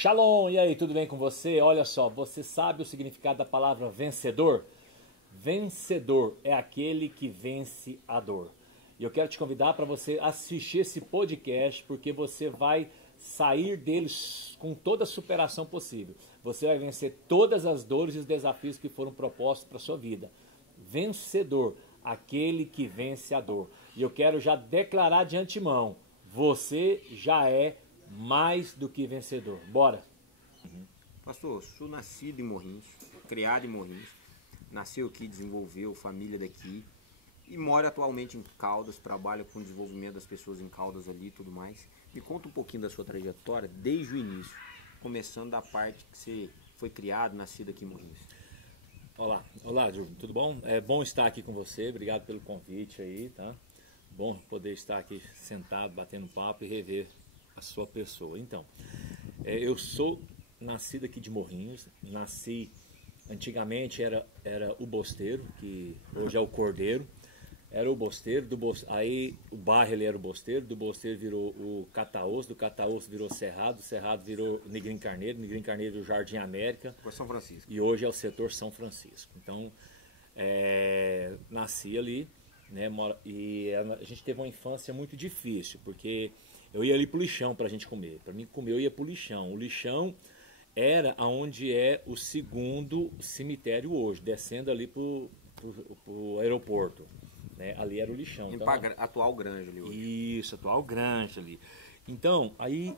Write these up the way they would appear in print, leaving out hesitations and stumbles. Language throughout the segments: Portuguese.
Shalom! E aí, tudo bem com você? Olha só, você sabe o significado da palavra vencedor? Vencedor é aquele que vence a dor. E eu quero te convidar para você assistir esse podcast, porque você vai sair deles com toda a superação possível. Você vai vencer todas as dores e os desafios que foram propostos para a sua vida. Vencedor, aquele que vence a dor. E eu quero já declarar de antemão, você já é mais do que vencedor. Bora! Pastor, sou nascido em Morrinhos, criado em Morrinhos, nasceu aqui, desenvolveu família daqui e moro atualmente em Caldas, trabalho com o desenvolvimento das pessoas em Caldas ali e tudo mais. Me conta um pouquinho da sua trajetória desde o início, começando da parte que você foi criado, nascido aqui em Morrinhos. Olá, Ju, tudo bom? É bom estar aqui com você, obrigado pelo convite aí, tá? Bom poder estar aqui sentado, batendo papo e rever a sua pessoa. Então, eu sou nascido aqui de Morrinhos, nasci, antigamente era o Bosteiro, que hoje é o Cordeiro, era o Bosteiro, aí o bairro ele era o Bosteiro, do Bosteiro virou o Cataosso, do Cataosso virou Cerrado, do Cerrado virou Negrinho Carneiro virou Jardim América, Por São Francisco. e hoje é o setor São Francisco. Então, nasci ali, né, e a gente teve uma infância muito difícil, porque eu ia ali pro lixão pra gente comer. Pra mim comer eu ia pro lixão. O lixão era onde é o segundo cemitério hoje, descendo ali pro aeroporto. Né? Ali era o lixão. Então, atual Granja ali hoje. Isso, atual Granja ali. Então, aí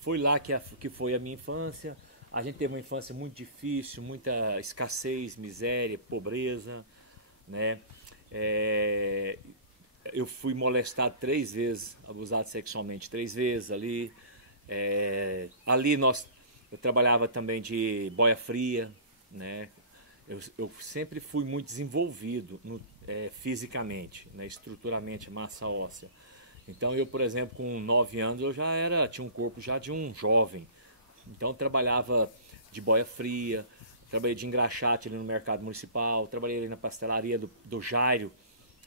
foi lá que foi a minha infância. A gente teve uma infância muito difícil, muita escassez, miséria, pobreza, né? Eu fui molestado 3 vezes, abusado sexualmente 3 vezes ali. Eu trabalhava também de boia fria, né? Eu sempre fui muito desenvolvido fisicamente, né? Estruturalmente, massa óssea. Então eu, por exemplo, com 9 anos eu tinha um corpo já de um jovem. Então eu trabalhava de boia fria, trabalhei de engraxate ali no mercado municipal, trabalhei ali na pastelaria do Jairo,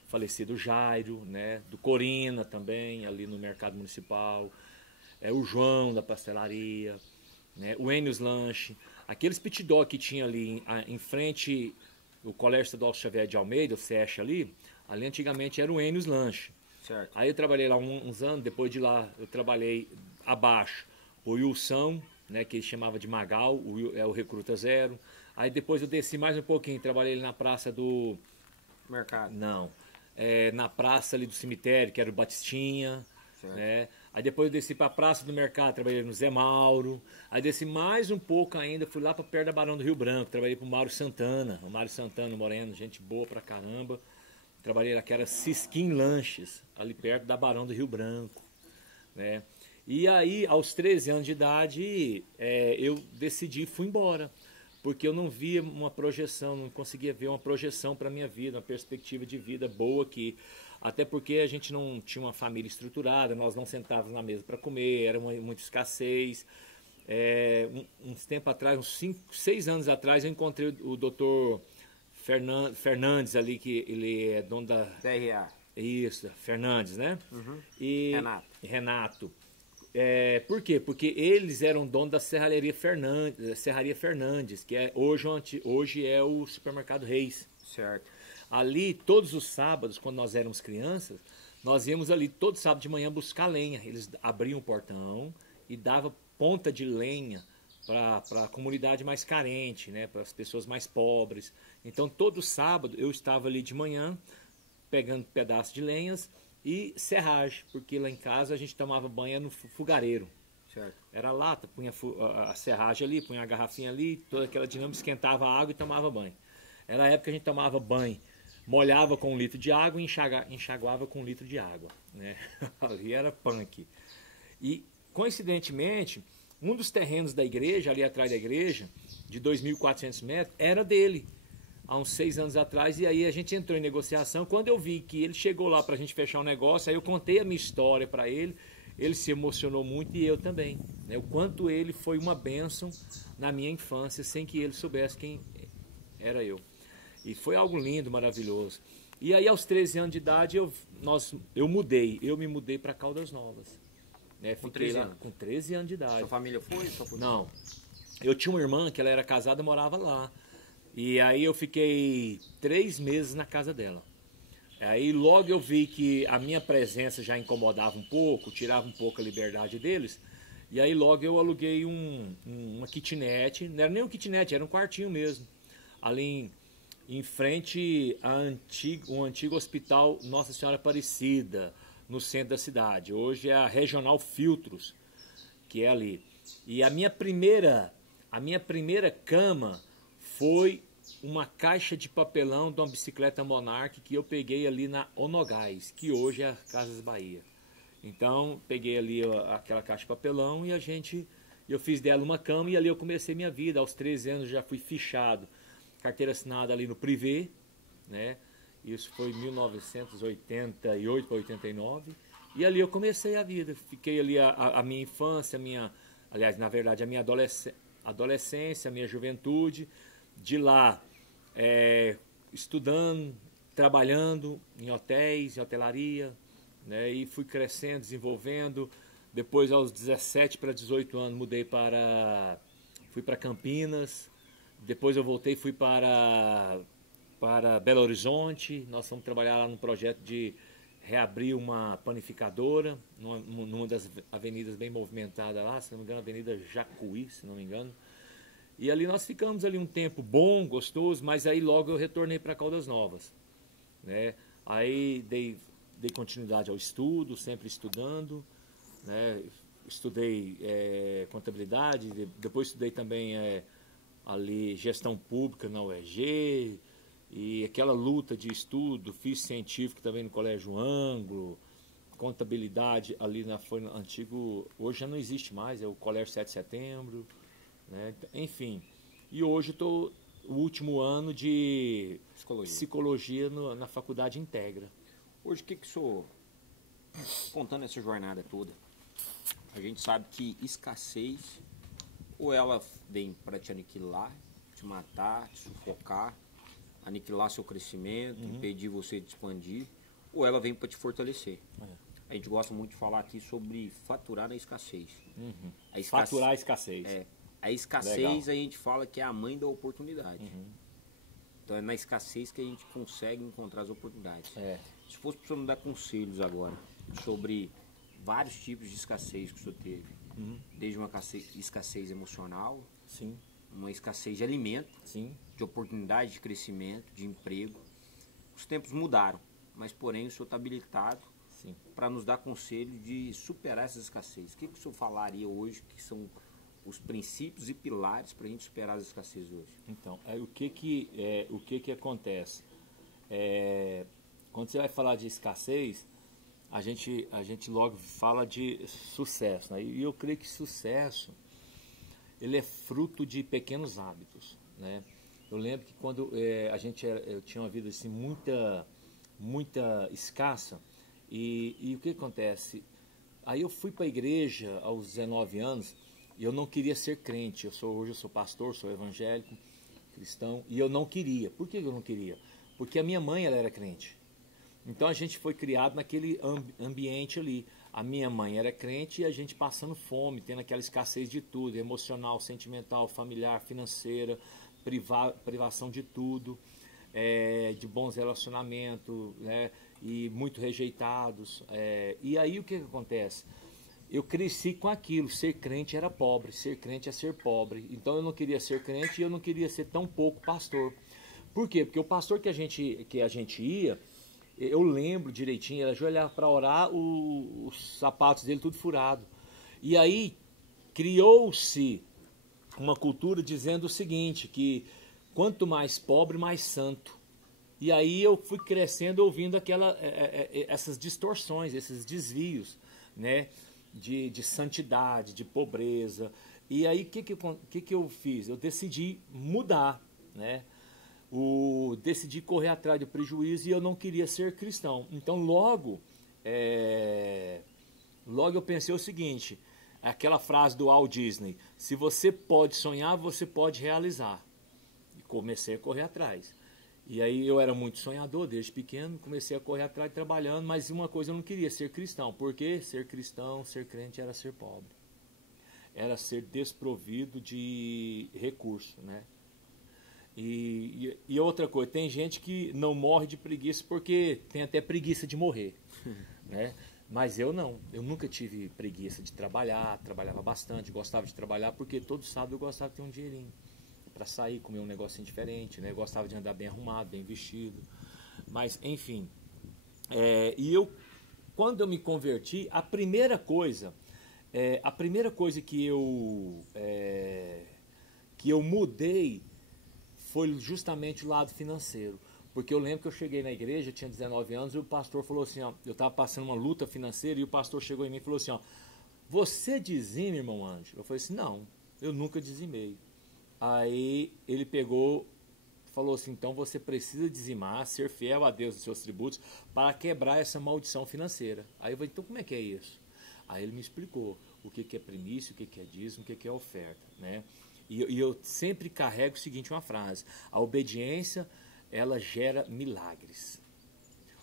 falecido Jairo, né? Do Corina também, ali no mercado municipal, o João da pastelaria, né? O Enio's Lanche, aqueles pit dog que tinha ali em frente o Colégio Estadual Xavier de Almeida, o CESH ali antigamente era o Enio's Lanche. Certo. Aí eu trabalhei lá uns anos, depois de lá eu trabalhei abaixo, o Wilson, né, que ele chamava de Magal, o Recruta Zero. Aí depois eu desci mais um pouquinho, trabalhei ali na praça do... Mercado. Não, na praça ali do cemitério, que era o Batistinha, Certo. né? Aí depois eu desci para a praça do mercado, trabalhei no Zé Mauro. Aí desci mais um pouco ainda, fui lá para perto da Barão do Rio Branco, trabalhei para o Mário Santana, Moreno, gente boa pra caramba. Trabalhei lá que era Cisquim Lanches, ali perto da Barão do Rio Branco, né? E aí, aos 13 anos de idade, eu decidi e fui embora, porque eu não via uma projeção, não conseguia ver uma projeção para a minha vida, uma perspectiva de vida boa aqui. Até porque a gente não tinha uma família estruturada, nós não sentávamos na mesa para comer, era muita escassez. Uns tempos atrás, uns 5, 6 anos atrás, eu encontrei o doutor Fernandes ali, que ele é dono da... DRA. Isso, Fernandes, né? Uhum. E Renato. Por quê? Porque eles eram donos da Serraria Fernandes, que hoje é o supermercado Reis. Certo. Ali, todos os sábados, quando nós éramos crianças, nós íamos ali todo sábado de manhã buscar lenha. Eles abriam o portão e davam ponta de lenha para a comunidade mais carente, né? Para as pessoas mais pobres. Então, todo sábado eu estava ali de manhã, pegando pedaços de lenhas e serragem, porque lá em casa a gente tomava banho no fogareiro. Certo. Era lata, punha a serragem ali, punha a garrafinha ali, toda aquela dinâmica, esquentava a água e tomava banho. Era a época que a gente tomava banho, molhava com 1 litro de água e enxaguava com 1 litro de água, né? Ali era punk. E, coincidentemente, um dos terrenos da igreja, ali atrás da igreja, de 2.400 metros, era dele, há uns 6 anos atrás, e aí a gente entrou em negociação. Quando eu vi que ele chegou lá para a gente fechar um negócio, aí eu contei a minha história para ele, ele se emocionou muito e eu também, né? O quanto ele foi uma bênção na minha infância, sem que ele soubesse quem era eu. E foi algo lindo, maravilhoso. E aí aos 13 anos de idade eu me mudei para Caldas Novas. Né? Com Fiquei 13 lá anos? com 13 anos de idade. Sua família foi? Só foi? Não. Eu tinha uma irmã que ela era casada e morava lá. E aí eu fiquei 3 meses na casa dela. Aí logo eu vi que a minha presença já incomodava um pouco, tirava um pouco a liberdade deles. E aí logo eu aluguei uma kitnet, não era nem um kitnet, era um quartinho mesmo. Ali em frente ao antigo hospital Nossa Senhora Aparecida, no centro da cidade. Hoje é a Regional Filtros, que é ali. E a minha primeira cama foi uma caixa de papelão de uma bicicleta Monarch que eu peguei ali na Onogás, que hoje é a Casas Bahia. Então, peguei ali aquela caixa de papelão e eu fiz dela uma cama e ali eu comecei minha vida. Aos 13 anos já fui fichado, carteira assinada ali no Privé, né? Isso foi em 1988 para 89. E ali eu comecei a vida. Fiquei ali a minha infância, aliás, na verdade, a minha adolescência, a minha juventude. De lá, estudando, trabalhando em hotéis, em hotelaria, né? E fui crescendo, desenvolvendo. Depois, aos 17 para 18 anos, fui para Campinas. Depois eu voltei, fui para Belo Horizonte. Nós fomos trabalhar lá num projeto de reabrir uma panificadora, numa das avenidas bem movimentadas lá, se não me engano, a Avenida Jacuí, se não me engano. E ali nós ficamos ali um tempo bom, gostoso, mas aí logo eu retornei para Caldas Novas, né? Aí dei continuidade ao estudo, sempre estudando, né? Estudei contabilidade, depois estudei também ali gestão pública na UEG, e aquela luta de estudo, fiz científico também no Colégio Anglo, contabilidade ali foi no antigo, hoje já não existe mais, é o Colégio 7 de Setembro, né? Enfim, e hoje estou no último ano de psicologia na Faculdade Integra. Hoje, o que o senhor, contando essa jornada toda, a gente sabe que escassez, ou ela vem para te aniquilar, te matar, te sufocar, aniquilar seu crescimento, impedir você de expandir, ou ela vem para te fortalecer. A gente gosta muito de falar aqui sobre faturar na escassez. Faturar a escassez. A escassez, legal. A gente fala que é a mãe da oportunidade. Então é na escassez que a gente consegue encontrar as oportunidades. Se fosse para o senhor me dar conselhos agora sobre vários tipos de escassez que o senhor teve, desde uma escassez emocional, sim, uma escassez de alimento, sim, de oportunidade de crescimento, de emprego. Os tempos mudaram, mas porém o senhor está habilitado para nos dar conselho de superar essas escassez. O que o senhor falaria hoje que são os princípios e pilares para a gente superar as escassez hoje? Então, o que acontece? Quando você vai falar de escassez, a gente logo fala de sucesso, né? E eu creio que sucesso ele é fruto de pequenos hábitos, né? Eu lembro que quando eu tinha uma vida assim muita escassa, e o que acontece? Aí eu fui para a igreja aos 19 anos e eu não queria ser crente. Hoje eu sou pastor, sou evangélico, cristão, e eu não queria. Por que eu não queria? Porque a minha mãe ela era crente. Então a gente foi criado naquele ambiente ali. A minha mãe era crente e a gente passando fome, tendo aquela escassez de tudo, emocional, sentimental, familiar, financeira, privação de tudo, de bons relacionamentos, né, e muito rejeitados. E aí o que acontece? Eu cresci com aquilo, ser crente era pobre, ser crente é ser pobre. Então eu não queria ser crente e eu não queria ser tão pouco pastor. Por quê? Porque o pastor que a gente ia, eu lembro direitinho, ele ajoelhava para orar, os sapatos dele tudo furado. E aí criou-se uma cultura dizendo o seguinte, que quanto mais pobre, mais santo. E aí eu fui crescendo ouvindo essas distorções, esses desvios, né, de santidade, de pobreza. E aí o que eu fiz? Eu decidi mudar, né? Decidi correr atrás do prejuízo e eu não queria ser cristão. Então logo eu pensei o seguinte, aquela frase do Walt Disney, se você pode sonhar, você pode realizar. E comecei a correr atrás. E aí eu era muito sonhador desde pequeno, comecei a correr atrás trabalhando, mas uma coisa eu não queria, ser cristão. Porque ser cristão, ser crente era ser pobre. Era ser desprovido de recurso, né? E outra coisa, tem gente que não morre de preguiça porque tem até preguiça de morrer, né? Mas eu não, eu nunca tive preguiça de trabalhar, trabalhava bastante, gostava de trabalhar porque todo sábado eu gostava de ter um dinheirinho para sair, comer um negocinho diferente, né? Eu gostava de andar bem arrumado, bem vestido. Mas, enfim, quando eu me converti, a primeira coisa que eu mudei foi justamente o lado financeiro. Porque eu lembro que eu cheguei na igreja, eu tinha 19 anos, e o pastor falou assim, ó, eu estava passando uma luta financeira, e o pastor chegou em mim e falou assim, ó, você dizima, irmão Anjo? Eu falei assim, não, eu nunca dizimei. Aí ele falou assim, então você precisa dizimar, ser fiel a Deus nos seus tributos, para quebrar essa maldição financeira. Aí eu falei, então como é que é isso? Aí ele me explicou o que é primícia, o que é dízimo, o que é oferta, né? E eu sempre carrego o seguinte, uma frase, a obediência, ela gera milagres.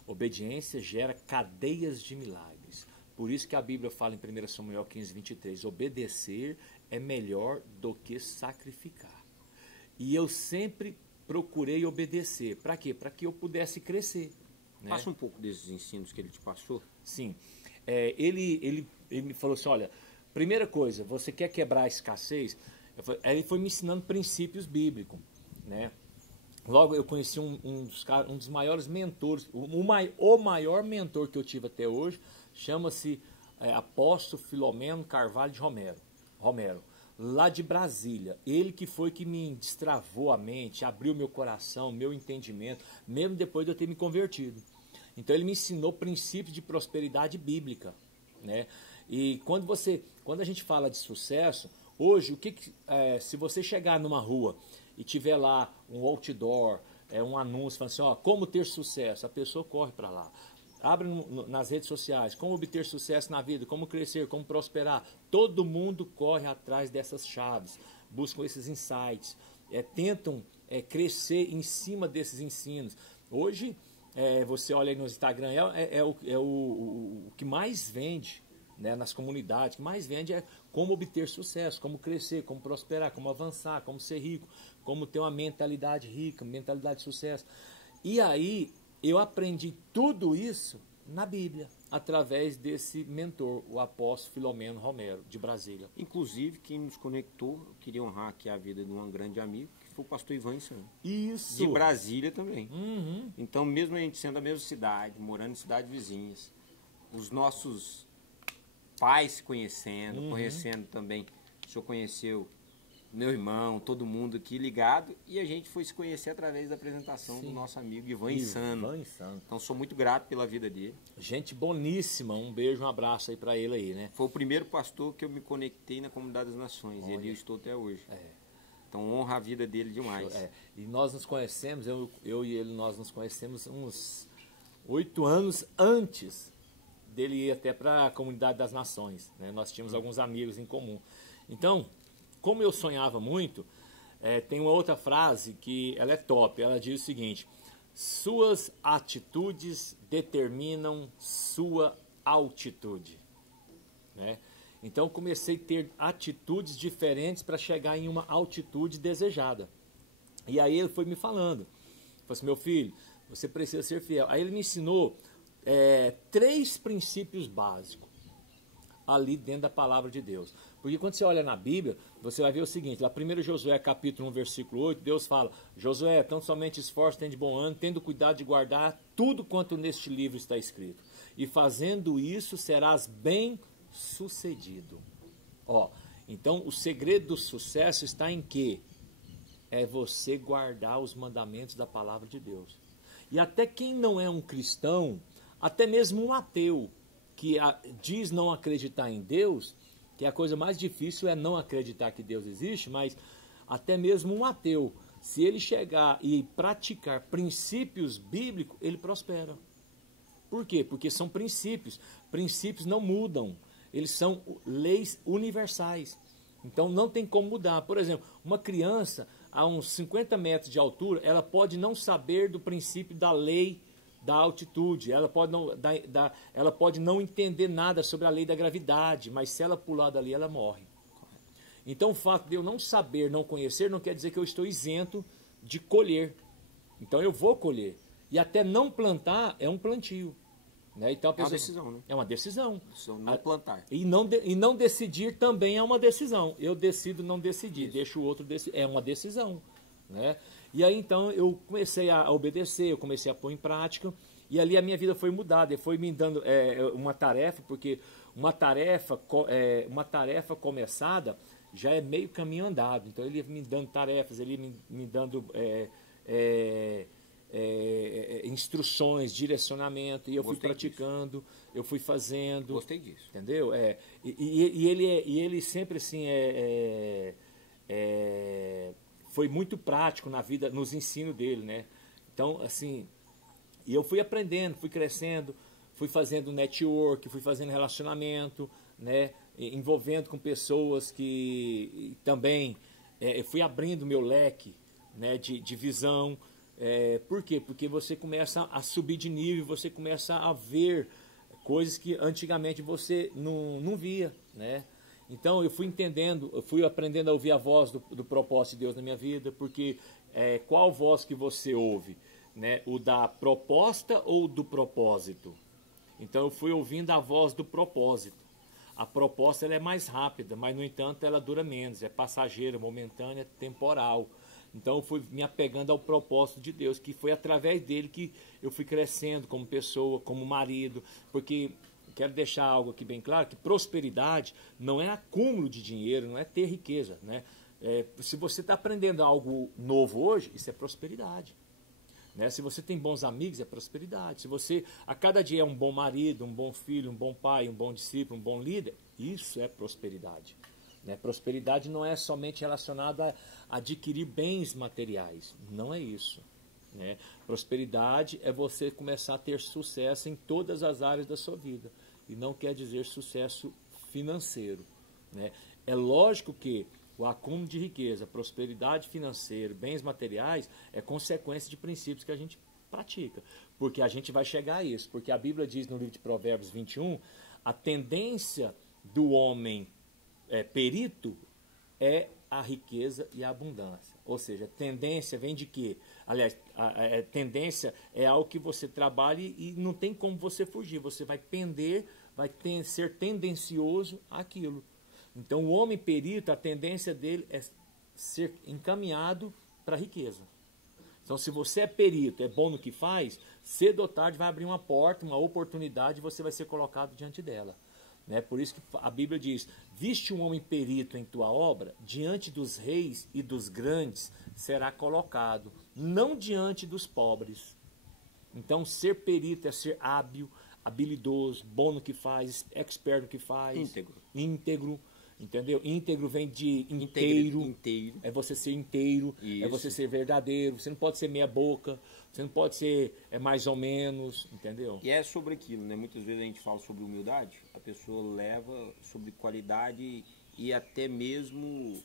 Obediência gera cadeias de milagres. Por isso que a Bíblia fala em 1 Samuel 15, 23, obedecer é melhor do que sacrificar. E eu sempre procurei obedecer. Para quê? Para que eu pudesse crescer. Né? Passa um pouco desses ensinos que ele te passou. Sim. Ele me falou assim, olha, primeira coisa, você quer quebrar a escassez? Ele foi me ensinando princípios bíblicos, né? Logo eu conheci um dos maiores mentores, o maior mentor que eu tive até hoje, chama-se Apóstolo Filomeno Carvalho de Romero, lá de Brasília. Ele que foi que me destravou a mente, abriu meu coração, meu entendimento, mesmo depois de eu ter me convertido. Então ele me ensinou princípios de prosperidade bíblica, né? E quando a gente fala de sucesso, hoje, se você chegar numa rua e tiver lá um outdoor, um anúncio, falando assim, ó, como ter sucesso, a pessoa corre para lá. Abre nas redes sociais, como obter sucesso na vida, como crescer, como prosperar. Todo mundo corre atrás dessas chaves, buscam esses insights, tentam crescer em cima desses ensinos. Hoje, você olha aí no Instagram, o que mais vende, né, nas comunidades, o que mais vende é como obter sucesso, como crescer, como prosperar, como avançar, como ser rico, como ter uma mentalidade rica, mentalidade de sucesso. E aí eu aprendi tudo isso na Bíblia, através desse mentor, o apóstolo Filomeno Romero, de Brasília. Inclusive, quem nos conectou, eu queria honrar aqui a vida de um grande amigo, que foi o pastor Ivan Insano. Isso! De Brasília também. Uhum. Então, mesmo a gente sendo da mesma cidade, morando em cidades vizinhas, os nossos pais se conhecendo, conhecendo também, o senhor conheceu meu irmão, todo mundo aqui ligado, e a gente foi se conhecer através da apresentação do nosso amigo Ivan Insano. Então sou muito grato pela vida dele. Gente boníssima, um beijo, um abraço aí pra ele aí, né? Foi o primeiro pastor que eu me conectei na Comunidade das Nações, e ali eu estou até hoje. Então honra a vida dele demais. E nós nos conhecemos, eu e ele, nós nos conhecemos uns 8 anos antes dele ir até para a Comunidade das Nações, né? Nós tínhamos alguns amigos em comum. Então, como eu sonhava muito, tem uma outra frase que ela é top, ela diz o seguinte, suas atitudes determinam sua altitude, né? Então comecei a ter atitudes diferentes para chegar em uma altitude desejada. E aí ele foi me falando, falou assim, meu filho, você precisa ser fiel. Aí ele me ensinou 3 princípios básicos ali dentro da palavra de Deus. Porque quando você olha na Bíblia, você vai ver o seguinte, lá 1 Josué capítulo 1, versículo 8, Deus fala, Josué, tão somente esforço, tem de bom ânimo, tendo cuidado de guardar tudo quanto neste livro está escrito. E fazendo isso, serás bem sucedido. Então o segredo do sucesso está em quê? É você guardar os mandamentos da palavra de Deus. E até quem não é um cristão, até mesmo um ateu, que diz não acreditar em Deus, que a coisa mais difícil é não acreditar que Deus existe, mas até mesmo um ateu, se ele chegar e praticar princípios bíblicos, ele prospera. Por quê? Porque são princípios. Princípios não mudam. Eles são leis universais. Então não tem como mudar. Por exemplo, uma criança, a uns 50 metros de altura, ela pode não saber do princípio da lei da altitude, ela pode não entender nada sobre a lei da gravidade, mas se ela pular dali, ela morre. Então o fato de eu não saber, não conhecer, não quer dizer que eu estou isento de colher. Então eu vou colher. E até não plantar é um plantio. Né? Então, é uma decisão, né? É uma decisão. Não plantar. E não decidir também é uma decisão. Eu decido não decidir, deixo o outro decidir. É uma decisão. Né? E aí então eu comecei a obedecer, eu comecei a pôr em prática. E ali a minha vida foi mudada. Ele foi me dando uma tarefa, porque uma tarefa começada já é meio caminho andado. Então ele ia me dando tarefas, ele ia me dando instruções, direcionamento, e eu fui praticando, eu fui fazendo. Gostei disso. Entendeu? E ele sempre assim foi muito prático na vida, nos ensinos dele, né? Então, assim, e eu fui aprendendo, fui crescendo, fui fazendo network, fui fazendo relacionamento, né? Envolvendo com pessoas que também fui abrindo meu leque, né? de visão. Por quê? Porque você começa a subir de nível, você começa a ver coisas que antigamente você não via, né? Então eu fui entendendo, eu fui aprendendo a ouvir a voz do propósito de Deus na minha vida, porque qual voz que você ouve? Né? O da proposta ou do propósito? Então eu fui ouvindo a voz do propósito. A proposta ela é mais rápida, mas no entanto ela dura menos, é passageira, momentânea, temporal. Então eu fui me apegando ao propósito de Deus, que foi através dele que eu fui crescendo como pessoa, como marido, porque quero deixar algo aqui bem claro, que prosperidade não é acúmulo de dinheiro, não é ter riqueza, né? Se você está aprendendo algo novo hoje, isso é prosperidade. Né? Se você tem bons amigos, é prosperidade. Se você a cada dia é um bom marido, um bom filho, um bom pai, um bom discípulo, um bom líder, isso é prosperidade. Né? Prosperidade não é somente relacionada a adquirir bens materiais, não é isso. Né? Prosperidade é você começar a ter sucesso em todas as áreas da sua vida, e não quer dizer sucesso financeiro. Né? É lógico que o acúmulo de riqueza, prosperidade financeira, bens materiais é consequência de princípios que a gente pratica, porque a gente vai chegar a isso, porque a Bíblia diz no livro de Provérbios 21, a tendência do homem perito é a riqueza e a abundância. Ou seja, tendência vem de quê? Aliás, tendência é algo que você trabalha e não tem como você fugir. Você vai pender, ser tendencioso àquilo. Então, o homem perito, a tendência dele é ser encaminhado para a riqueza. Então, se você é perito, é bom no que faz, cedo ou tarde vai abrir uma porta, uma oportunidade e você vai ser colocado diante dela. Né? Por isso que a Bíblia diz, viste um homem perito em tua obra, diante dos reis e dos grandes será colocado, não diante dos pobres. Então, ser perito é ser hábil, habilidoso, bom no que faz, expert no que faz. Íntegro. Entendeu? Íntegro vem de inteiro. É você ser inteiro, é você ser verdadeiro. Você não pode ser meia boca, você não pode ser mais ou menos, entendeu? E é sobre aquilo, né? Muitas vezes a gente fala sobre humildade, a pessoa leva sobre qualidade e até mesmo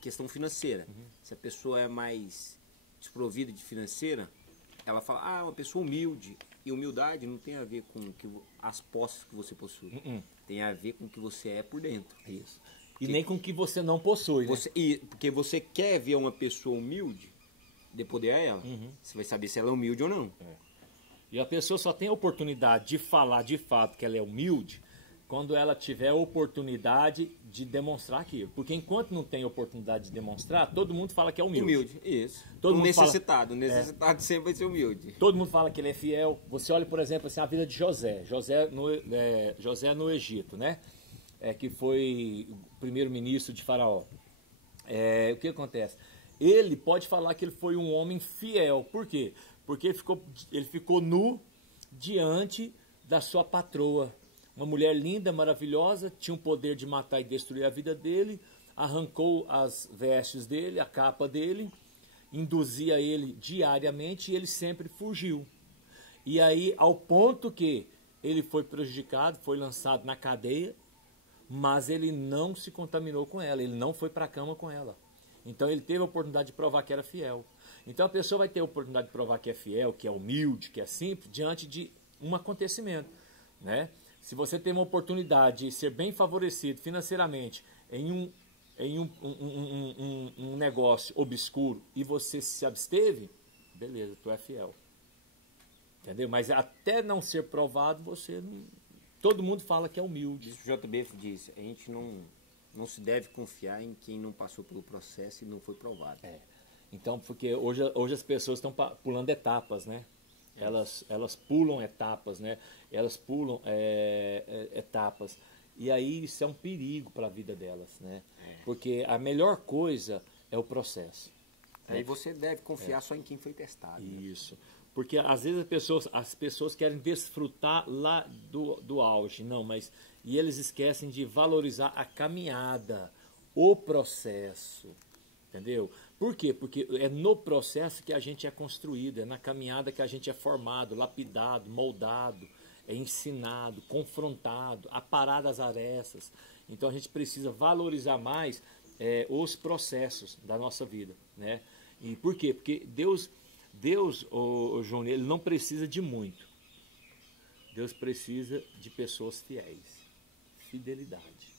questão financeira. Se a pessoa é mais desprovida de financeira, ela fala, uma pessoa humilde. E humildade não tem a ver com as posses que você possui. Tem a ver com o que você é por dentro. Isso. E nem com o que você não possui, né? Porque você quer ver uma pessoa humilde, dê poder a ela. Você vai saber se ela é humilde ou não. E a pessoa só tem a oportunidade de falar de fato que ela é humilde quando ela tiver a oportunidade de demonstrar aquilo. Porque enquanto não tem oportunidade de demonstrar, todo mundo fala que é humilde. Humilde, isso. Todo mundo necessitado. Necessitado sempre vai ser humilde. Todo mundo fala que ele é fiel. Você olha, por exemplo, assim, a vida de José. José no Egito, né? Que foi o primeiro-ministro de Faraó. O que acontece? Ele pode falar que ele foi um homem fiel. Por quê? Porque ele ficou nu diante da sua patroa. Uma mulher linda, maravilhosa, tinha o poder de matar e destruir a vida dele, arrancou as vestes dele, a capa dele, induzia ele diariamente e ele sempre fugiu. E aí, ao ponto que ele foi prejudicado, foi lançado na cadeia, mas ele não se contaminou com ela, ele não foi para a cama com ela. Então ele teve a oportunidade de provar que era fiel. Então a pessoa vai ter a oportunidade de provar que é fiel, que é humilde, que é simples, diante de um acontecimento, né? Se você tem uma oportunidade de ser bem favorecido financeiramente em um negócio obscuro e você se absteve, beleza, tu é fiel. Entendeu? Mas até não ser provado, você não... Todo mundo fala que é humilde. Isso o JBF diz, a gente não se deve confiar em quem não passou pelo processo e não foi provado. Então, porque hoje as pessoas estão pulando etapas, né? Elas pulam etapas, né? Elas pulam etapas. E aí isso é um perigo para a vida delas, né? Porque a melhor coisa é o processo. Aí você deve confiar só em quem foi testado. Isso. Porque às vezes as pessoas querem desfrutar lá do auge, não, mas e eles esquecem de valorizar a caminhada, o processo, entendeu? Por quê? Porque é no processo que a gente é construído, é na caminhada que a gente é formado, lapidado, moldado, é ensinado, confrontado, aparado às arestas. Então a gente precisa valorizar mais os processos da nossa vida, né? E por quê? Porque Deus, Júnior, ele não precisa de muito. Deus precisa de pessoas fiéis. Fidelidade.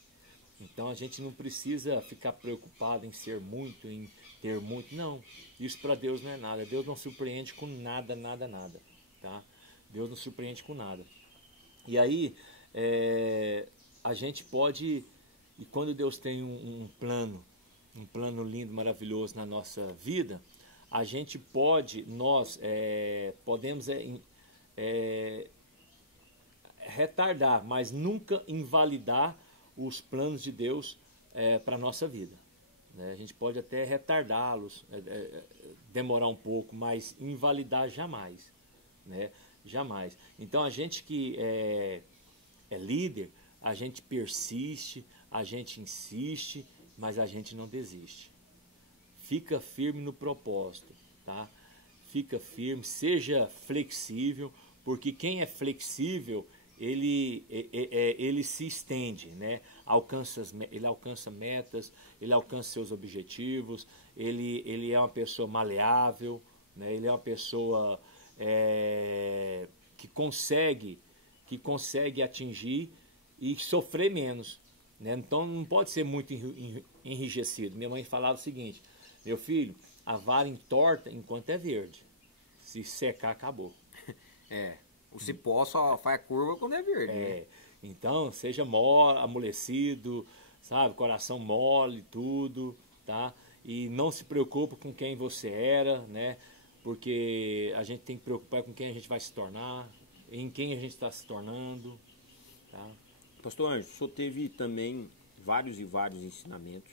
Então a gente não precisa ficar preocupado em ser muito, em ter muito. Não, isso para Deus não é nada. Deus não surpreende com nada, nada, nada. Tá? Deus não surpreende com nada. E aí a gente pode, e quando Deus tem um plano lindo, maravilhoso na nossa vida, a gente nós podemos retardar, mas nunca invalidar os planos de Deus para a nossa vida. Né? A gente pode até retardá-los, demorar um pouco, mas invalidar jamais. Né? Jamais. Então a gente que é líder, a gente persiste, a gente insiste, mas a gente não desiste. Fica firme no propósito, tá? Fica firme, seja flexível, porque quem é flexível, ele se estende, né? Ele alcança metas, ele alcança seus objetivos, ele é uma pessoa maleável, né? Ele é uma pessoa que consegue atingir e sofrer menos, né? Então não pode ser muito enrijecido. Minha mãe falava o seguinte: meu filho, a vara entorta enquanto é verde. Se secar, acabou. O cipó só faz curva quando é verde. Né? Então, seja amolecido, sabe? Coração mole, tudo, tá? E não se preocupe com quem você era, né? Porque a gente tem que preocupar com quem a gente vai se tornar, em quem a gente está se tornando, tá? Pastor Ângelo, o senhor teve também vários e vários ensinamentos,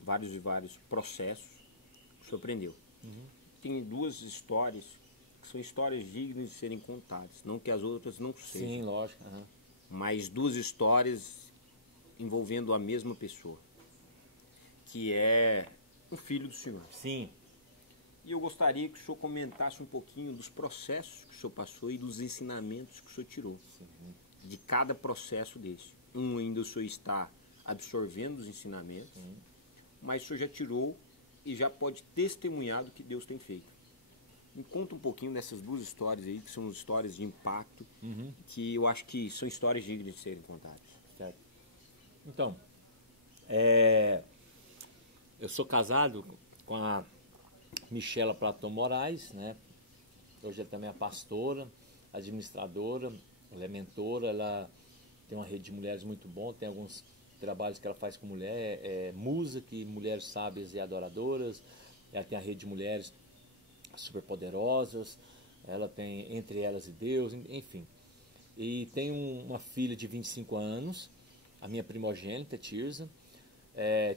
vários e vários processos que o senhor aprendeu. Tem duas histórias que são histórias dignas de serem contadas, não que as outras não sejam. Sim, lógico. Mas duas histórias envolvendo a mesma pessoa, que é um filho do senhor. Sim. E eu gostaria que o senhor comentasse um pouquinho dos processos que o senhor passou e dos ensinamentos que o senhor tirou. Sim. De cada processo desse. Ainda o senhor está absorvendo os ensinamentos, mas o senhor já tirou e já pode testemunhar do que Deus tem feito. Me conta um pouquinho dessas duas histórias aí, que são histórias de impacto, que eu acho que são histórias dignas de serem contadas. Certo. Então, eu sou casado com a Michela Platão Moraes, né? Hoje ela também é pastora, administradora, ela é mentora, ela tem uma rede de mulheres muito bom, tem alguns trabalhos que ela faz com mulher, música, mulheres sábias e adoradoras, ela tem a rede de mulheres superpoderosas, ela tem Entre Elas e Deus, enfim. E tem uma filha de 25 anos, a minha primogênita, Tirza,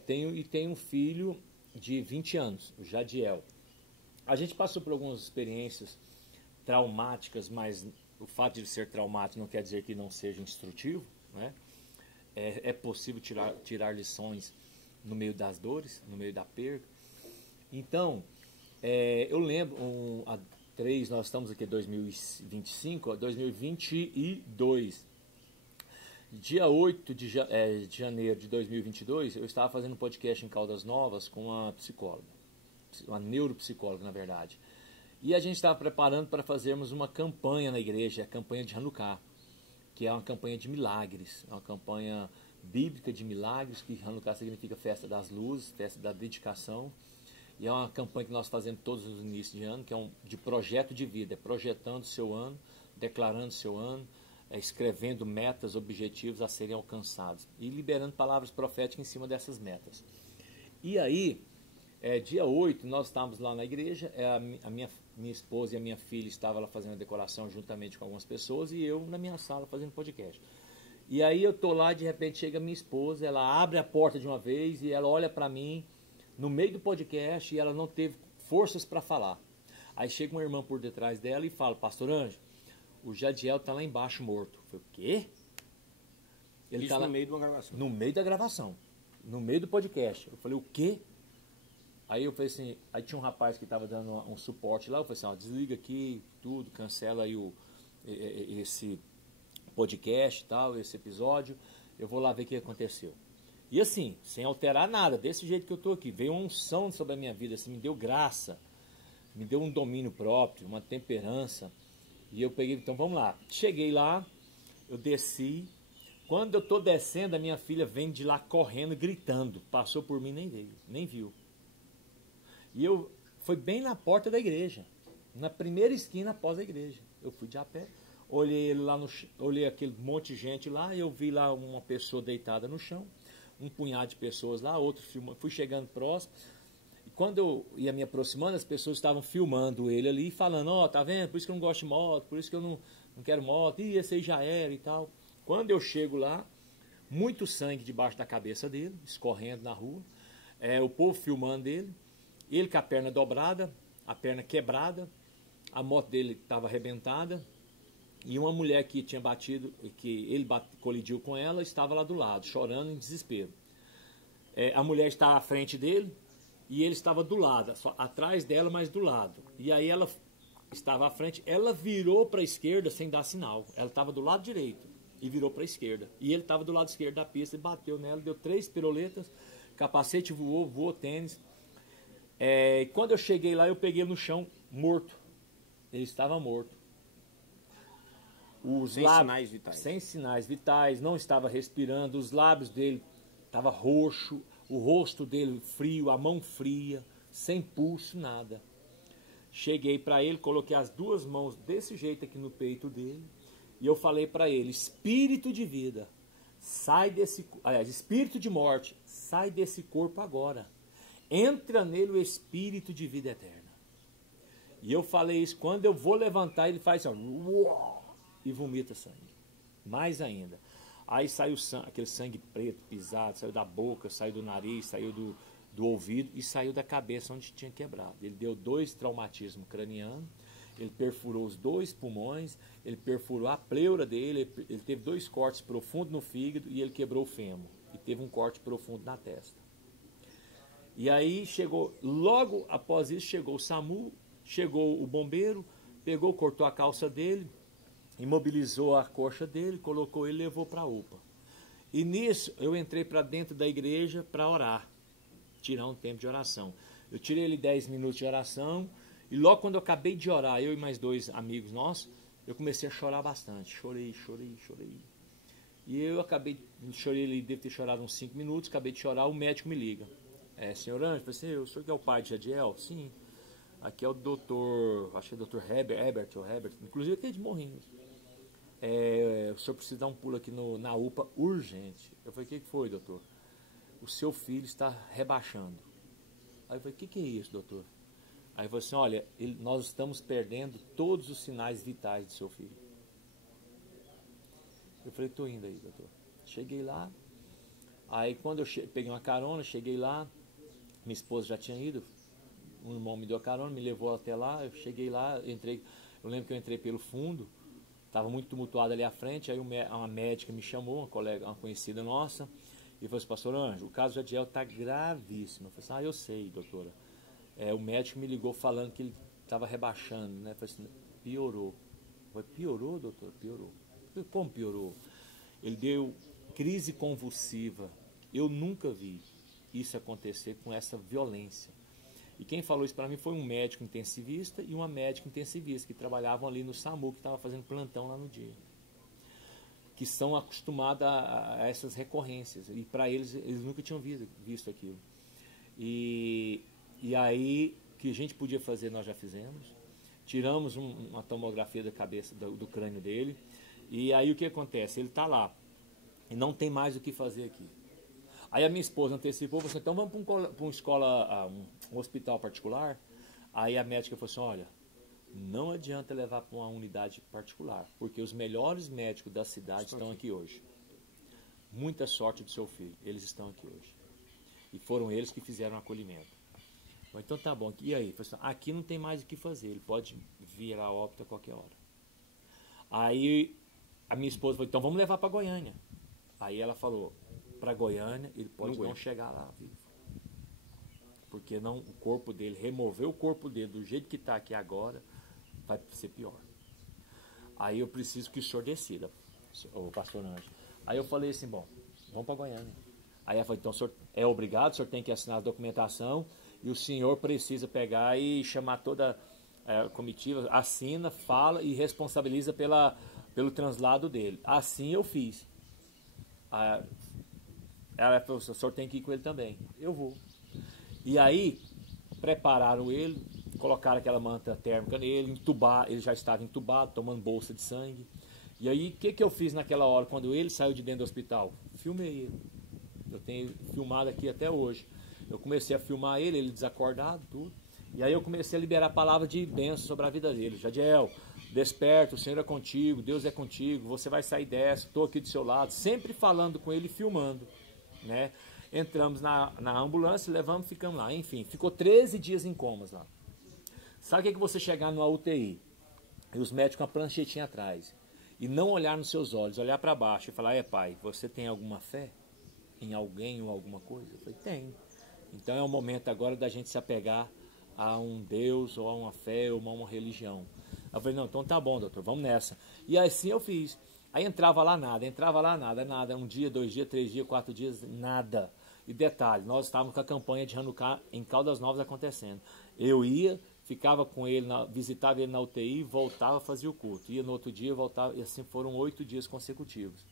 tem um filho de 20 anos, o Jadiel. A gente passou por algumas experiências traumáticas, mas o fato de ser traumático não quer dizer que não seja instrutivo, né? É possível tirar lições no meio das dores, no meio da perda. Então, eu lembro, nós estamos aqui em 2025, 2022. Dia 8 de janeiro de 2022, eu estava fazendo um podcast em Caldas Novas com uma psicóloga, uma neuropsicóloga, na verdade. E a gente estava preparando para fazermos uma campanha na igreja, a campanha de Hanukkah, que é uma campanha de milagres, uma campanha bíblica de milagres, que Hanukkah significa festa das luzes, festa da dedicação. E é uma campanha que nós fazemos todos os inícios de ano, que é de projeto de vida, é projetando o seu ano, declarando o seu ano, escrevendo metas, objetivos a serem alcançados e liberando palavras proféticas em cima dessas metas. E aí, dia 8, nós estávamos lá na igreja, a minha esposa e a minha filha estavam lá fazendo a decoração juntamente com algumas pessoas e eu na minha sala fazendo podcast. E aí eu estou lá, de repente chega a minha esposa, ela abre a porta de uma vez e ela olha para mim no meio do podcast e ela não teve forças para falar. Aí chega uma irmã por detrás dela e fala: Pastor Ângelo, o Jadiel tá lá embaixo morto. Eu falei: o quê? Ele Isso tá lá, no meio de uma gravação. no meio da gravação, no meio do podcast. Eu falei: o quê? Aí eu falei assim, aí tinha um rapaz que estava dando um suporte lá, eu falei assim: ó, desliga aqui tudo, cancela aí esse podcast e tal, esse episódio, eu vou lá ver o que aconteceu. E assim, sem alterar nada, desse jeito que eu tô aqui, veio uma unção sobre a minha vida, assim, me deu graça, me deu um domínio próprio, uma temperança. E eu peguei, então vamos lá. Cheguei lá, eu desci. Quando eu tô descendo, a minha filha vem de lá correndo, gritando. Passou por mim, nem veio, nem viu. E foi bem na porta da igreja, na primeira esquina após a igreja. Eu fui de a pé, olhei ele lá olhei aquele monte de gente lá, eu vi lá uma pessoa deitada no chão, um punhado de pessoas lá, outro filmando, fui chegando próximo. Quando eu ia me aproximando, as pessoas estavam filmando ele ali, falando: ó, tá vendo? Por isso que eu não gosto de moto, por isso que eu não quero moto, e esse aí já era e tal. Quando eu chego lá, muito sangue debaixo da cabeça dele, escorrendo na rua, o povo filmando ele com a perna dobrada, a perna quebrada, a moto dele estava arrebentada, e uma mulher que tinha batido, que ele colidiu com ela, estava lá do lado, chorando em desespero. A mulher estava à frente dele, e ele estava do lado, só atrás dela, mas do lado. E aí ela estava à frente, ela virou para a esquerda sem dar sinal. Ela estava do lado direito e virou para a esquerda. E ele estava do lado esquerdo da pista e bateu nela, deu 3 piruletas, capacete voou tênis. Quando eu cheguei lá, eu peguei ele no chão, morto. Ele estava morto. Sinais vitais. Sem sinais vitais, não estava respirando, os lábios dele estavam roxos. O rosto dele frio, a mão fria, sem pulso, nada. Cheguei para ele, coloquei as 2 mãos desse jeito aqui no peito dele e eu falei para ele: espírito de vida, sai desse, espírito de morte, sai desse corpo agora. Entra nele o espírito de vida eterna. E eu falei isso, quando eu vou levantar, ele faz assim, uau, e vomita sangue. Mais ainda. Aí saiu aquele sangue preto, pisado, saiu da boca, saiu do nariz, saiu do ouvido e saiu da cabeça onde tinha quebrado. Ele deu 2 traumatismos cranianos, ele perfurou os 2 pulmões, ele perfurou a pleura dele, ele teve 2 cortes profundos no fígado e ele quebrou o fêmur. E teve um corte profundo na testa. E aí chegou, logo após isso, chegou o SAMU, chegou o bombeiro, pegou, cortou a calça dele, imobilizou a coxa dele, colocou ele e levou para a UPA. E nisso eu entrei para dentro da igreja para orar, tirar um tempo de oração. Eu tirei ele 10 minutos de oração e logo quando eu acabei de orar, eu e mais 2 amigos nossos, eu comecei a chorar bastante. Chorei. E eu chorei, ele deve ter chorado uns 5 minutos, acabei de chorar, o médico me liga. Senhor Ângelo, eu falei: o senhor que é o pai de Jadiel? Sim. Aqui é o doutor, acho que é o doutor Herbert, inclusive aqui é de Morrinhos. O senhor precisa dar um pulo aqui na UPA urgente. Eu falei: o que foi, doutor? O seu filho está rebaixando. Aí eu falei: o que é isso, doutor? Aí ele falou assim: olha, nós estamos perdendo todos os sinais vitais do seu filho. Eu falei: estou indo aí, doutor. Cheguei lá, aí quando eu peguei uma carona, cheguei lá, minha esposa já tinha ido, um irmão me deu a carona, me levou até lá, eu cheguei lá, eu lembro que eu entrei pelo fundo, estava muito tumultuado ali à frente, aí uma médica me chamou, uma conhecida nossa, e falou assim: pastor Ângelo, o caso de Jadiel está gravíssimo. Eu falei assim: eu sei, doutora. O médico me ligou falando que ele estava rebaixando, né? Eu falei assim: piorou. Eu falei: piorou, doutor? Piorou. Eu falei: como piorou? ele deu crise convulsiva. Eu nunca vi isso acontecer com essa violência. E quem falou isso para mim foi um médico intensivista e uma médica intensivista que trabalhavam ali no SAMU, que estava fazendo plantão lá no dia. Que são acostumados a essas recorrências. E para eles nunca tinham visto aquilo. E aí, o que a gente podia fazer, nós já fizemos. Tiramos uma tomografia da cabeça, do crânio dele. E aí o que acontece? Ele está lá e não tem mais o que fazer aqui. Aí a minha esposa antecipou, falou assim, então vamos para uma escola, um hospital particular. Aí a médica falou assim, olha, não adianta levar para uma unidade particular, porque os melhores médicos da cidade estão aqui hoje. Muita sorte do seu filho, eles estão aqui hoje. E foram eles que fizeram o acolhimento. Então tá bom, e aí? Aqui não tem mais o que fazer, ele pode vir a óbito a qualquer hora. Aí a minha esposa falou, então vamos levar para Goiânia. Aí ela falou, para Goiânia ele pode não chegar lá vivo. Porque não, o corpo dele, remover o corpo dele do jeito que está aqui agora, vai ser pior. Aí eu preciso que o senhor decida, o pastor Anjo. Aí eu falei assim, bom, vamos para Goiânia. Aí ela falou, então o senhor é obrigado, o senhor tem que assinar a documentação e o senhor precisa pegar e chamar toda a comitiva, assina, fala e responsabiliza pelo translado dele. Assim eu fiz. Ela falou, o senhor tem que ir com ele também. Eu vou. E aí, prepararam ele, colocaram aquela manta térmica nele, entubar, ele já estava entubado, tomando bolsa de sangue. E aí, o que eu fiz naquela hora, quando ele saiu de dentro do hospital? Filmei ele. Eu tenho filmado aqui até hoje. Eu comecei a filmar ele desacordado, tudo. E aí eu comecei a liberar a palavra de bênção sobre a vida dele. Jadiel, desperta, o Senhor é contigo, Deus é contigo, você vai sair dessa, estou aqui do seu lado. Sempre falando com ele e filmando, né? Entramos na ambulância, levamos, ficamos lá. Enfim, ficou 13 dias em comas lá. Sabe o que é que você chegar numa UTI e os médicos com a pranchetinha atrás e não olhar nos seus olhos, olhar para baixo e falar, pai, você tem alguma fé em alguém ou alguma coisa? Eu falei, tenho. Então é o momento agora da gente se apegar a um Deus ou a uma fé ou a uma religião. Eu falei, não, então tá bom, doutor, vamos nessa. E assim eu fiz. Aí entrava lá nada. Um dia, 2 dias, 3 dias, 4 dias, nada. E detalhe, nós estávamos com a campanha de Hanukkah em Caldas Novas acontecendo. Eu ia, ficava com ele, visitava ele na UTI, voltava, fazia o culto. Ia no outro dia, voltava, e assim foram 8 dias consecutivos.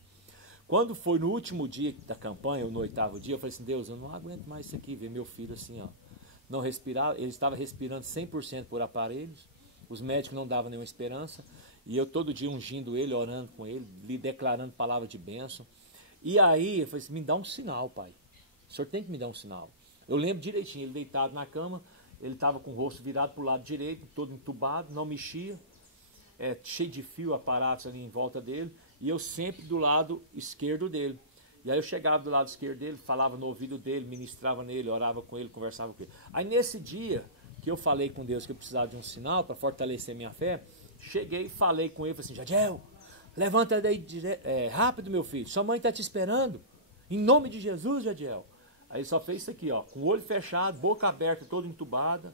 Quando foi no último dia da campanha, ou no 8º dia, eu falei assim, Deus, eu não aguento mais isso aqui, ver meu filho assim, ó. Não respirava, ele estava respirando 100% por aparelhos, os médicos não davam nenhuma esperança, e eu todo dia ungindo ele, orando com ele, lhe declarando palavras de bênção. E aí, eu falei assim, me dá um sinal, pai. O senhor tem que me dar um sinal. Eu lembro direitinho, ele deitado na cama, ele estava com o rosto virado para o lado direito, todo entubado, não mexia, cheio de fio, aparatos ali em volta dele, e eu sempre do lado esquerdo dele. E aí eu chegava do lado esquerdo dele, falava no ouvido dele, ministrava nele, orava com ele, conversava com ele. Aí nesse dia que eu falei com Deus que eu precisava de um sinal para fortalecer minha fé, cheguei e falei com ele, falei assim, Jadiel, levanta daí rápido, meu filho, sua mãe está te esperando, em nome de Jesus, Jadiel. Aí ele só fez isso aqui, ó, com o olho fechado, boca aberta, toda entubada,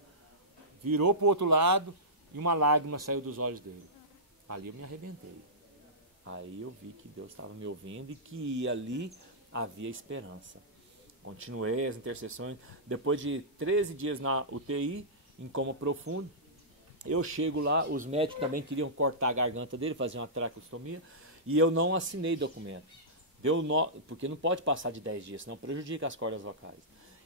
virou para o outro lado e uma lágrima saiu dos olhos dele. Ali eu me arrebentei. Aí eu vi que Deus estava me ouvindo e que ali havia esperança. Continuei as intercessões. Depois de 13 dias na UTI, em coma profundo, eu chego lá, os médicos também queriam cortar a garganta dele, fazer uma traqueostomia, e eu não assinei documento. Porque não pode passar de 10 dias, senão prejudica as cordas vocais.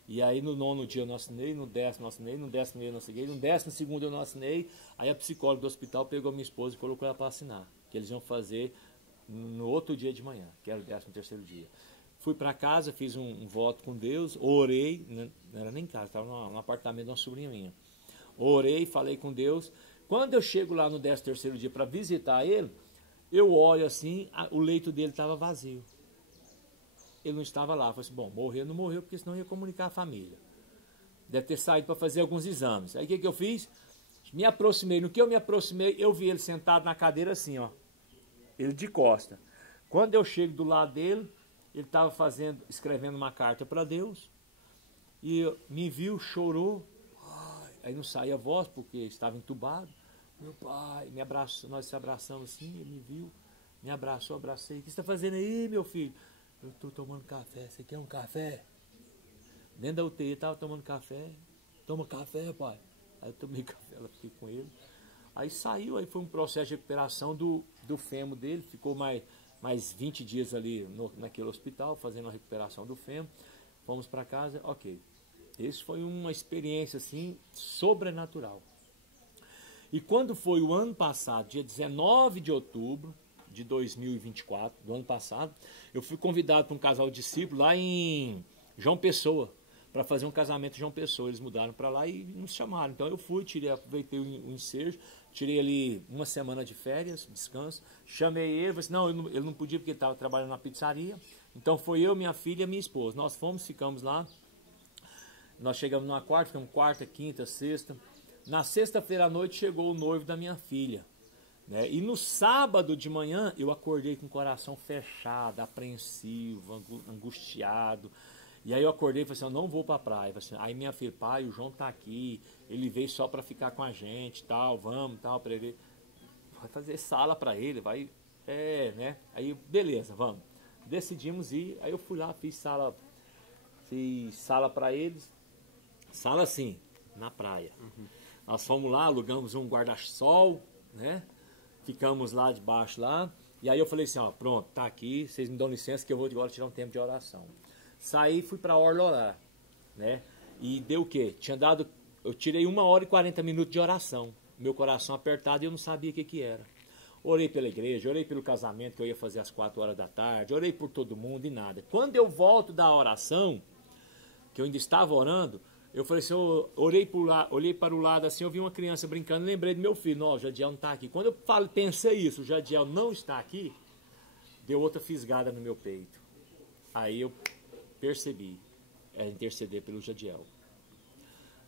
E aí no 9º dia eu não assinei, no 10º não assinei, no 11º eu não assinei, no 12º eu não assinei. Aí a psicóloga do hospital pegou minha esposa e colocou ela para assinar, que eles iam fazer no outro dia de manhã, que era o 13º dia. Fui para casa, fiz um voto com Deus, orei, não era nem em casa, estava no apartamento de uma sobrinha minha. Orei, falei com Deus. Quando eu chego lá no 13º dia para visitar ele, eu olho assim, o leito dele estava vazio. Ele não estava lá. Eu falei assim, bom, morreu, não morreu, porque senão ia comunicar a família. Deve ter saído para fazer alguns exames. Aí o que eu fiz? Me aproximei. No que eu me aproximei, eu vi ele sentado na cadeira assim, ó. Ele de costa. Quando eu chego do lado dele, ele estava escrevendo uma carta para Deus. E me viu, chorou. Aí não saía a voz, porque estava entubado. Meu pai, me abraçou, nós se abraçamos assim, ele me viu. Me abraçou, abracei. O que você está fazendo aí, meu filho? Eu estou tomando café. Você quer um café? Dentro da UTI, estava tomando café. Toma café, pai. Aí eu tomei café, ela fiquei com ele. Aí saiu, aí foi um processo de recuperação do fêmur dele. Ficou mais 20 dias ali naquele hospital, fazendo a recuperação do fêmur. Fomos para casa, ok. Esse foi uma experiência, assim, sobrenatural. E quando foi o ano passado, dia 19 de outubro de 2024, do ano passado, eu fui convidado para um casal de discípulos lá em João Pessoa, para fazer um casamento em João Pessoa. Eles mudaram para lá e nos chamaram. Então eu fui, aproveitei o ensejo, tirei ali uma semana de férias, descanso, chamei ele, falei assim, não, ele não podia porque ele estava trabalhando na pizzaria. Então foi eu, minha filha e minha esposa. Nós fomos, ficamos lá. Nós chegamos numa quarta, ficamos quarta, quinta, sexta. Na sexta-feira à noite chegou o noivo da minha filha. Né? E no sábado de manhã eu acordei com o coração fechado, apreensivo, angustiado. E aí eu acordei e falei assim, eu não vou pra praia. Assim, aí minha filha, pai, o João tá aqui, ele veio só pra ficar com a gente, tal, vamos, tal, pra ele. Vai fazer sala pra ele, vai, né? Aí, beleza, vamos. Decidimos ir, aí eu fui lá, fiz sala pra eles. Sala assim, na praia. Nós fomos lá, alugamos um guarda-sol, né? Ficamos lá debaixo lá. E aí eu falei assim, ó, pronto, tá aqui, vocês me dão licença que eu vou agora tirar um tempo de oração. Saí e fui para a orla orar, né? E deu o quê? Eu tirei 1h e 40 minutos de oração. Meu coração apertado e eu não sabia o que era. Orei pela igreja, orei pelo casamento que eu ia fazer às 4 horas da tarde, orei por todo mundo e nada. Quando eu volto da oração, que eu ainda estava orando, eu falei assim, eu olhei para o lado assim, eu vi uma criança brincando, lembrei do meu filho, não, o Jadiel não está aqui. Quando eu pensei isso, o Jadiel não está aqui, deu outra fisgada no meu peito. Aí eu percebi, interceder pelo Jadiel.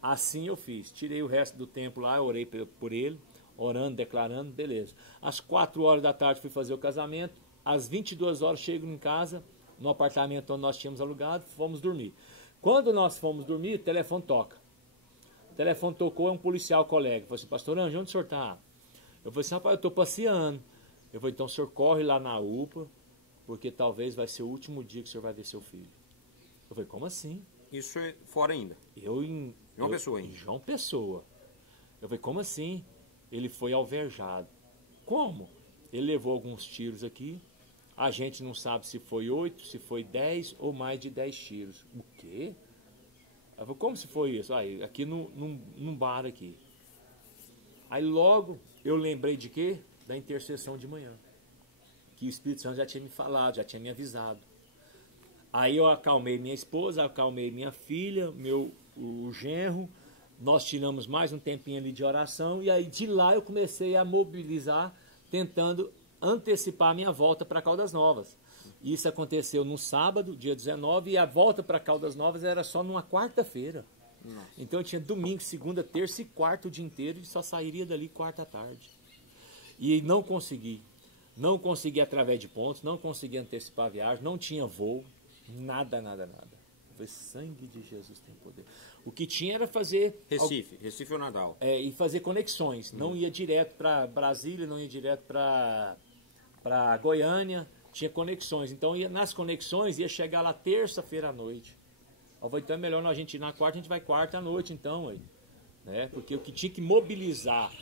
Assim eu fiz, tirei o resto do tempo lá, orei por ele, orando, declarando, beleza. Às 4 horas da tarde fui fazer o casamento, às 22 horas chego em casa, no apartamento onde nós tínhamos alugado, fomos dormir. Quando nós fomos dormir, o telefone toca. O telefone tocou, é um policial colega. Falei assim, pastor Anjo, onde o senhor está? Eu falei assim, rapaz, eu estou passeando. Eu falei, então o senhor corre lá na UPA, porque talvez vai ser o último dia que o senhor vai ver seu filho. Eu falei, como assim? Isso é fora ainda? João Pessoa ainda. Em João Pessoa. Eu falei, como assim? Ele foi alvejado. Como? Ele levou alguns tiros aqui. A gente não sabe se foi 8, se foi 10 ou mais de 10 tiros. O quê? Eu falei, como se foi isso? Aí, aqui num bar aqui. Aí logo eu lembrei de quê? Da intercessão de manhã. Que o Espírito Santo já tinha me falado, já tinha me avisado. Aí eu acalmei minha esposa, acalmei minha filha, o genro. Nós tiramos mais um tempinho ali de oração. E aí de lá eu comecei a mobilizar, tentando antecipar a minha volta para Caldas Novas. Isso aconteceu no sábado, dia 19, e a volta para Caldas Novas era só numa quarta-feira. Então eu tinha domingo, segunda, terça e quarta o dia inteiro e só sairia dali quarta à tarde. E não consegui. Não consegui através de pontos, não consegui antecipar a viagem, não tinha voo, nada. Eu falei, sangue de Jesus tem poder. O que tinha era fazer... Recife ou Natal? E fazer conexões. Não ia direto para Brasília, não ia direto para Goiânia, tinha conexões. Então nas conexões ia chegar lá terça-feira à noite. Eu falei, então é melhor a gente ir na quarta, a gente vai quarta à noite então. Aí, né? Porque o que tinha que mobilizar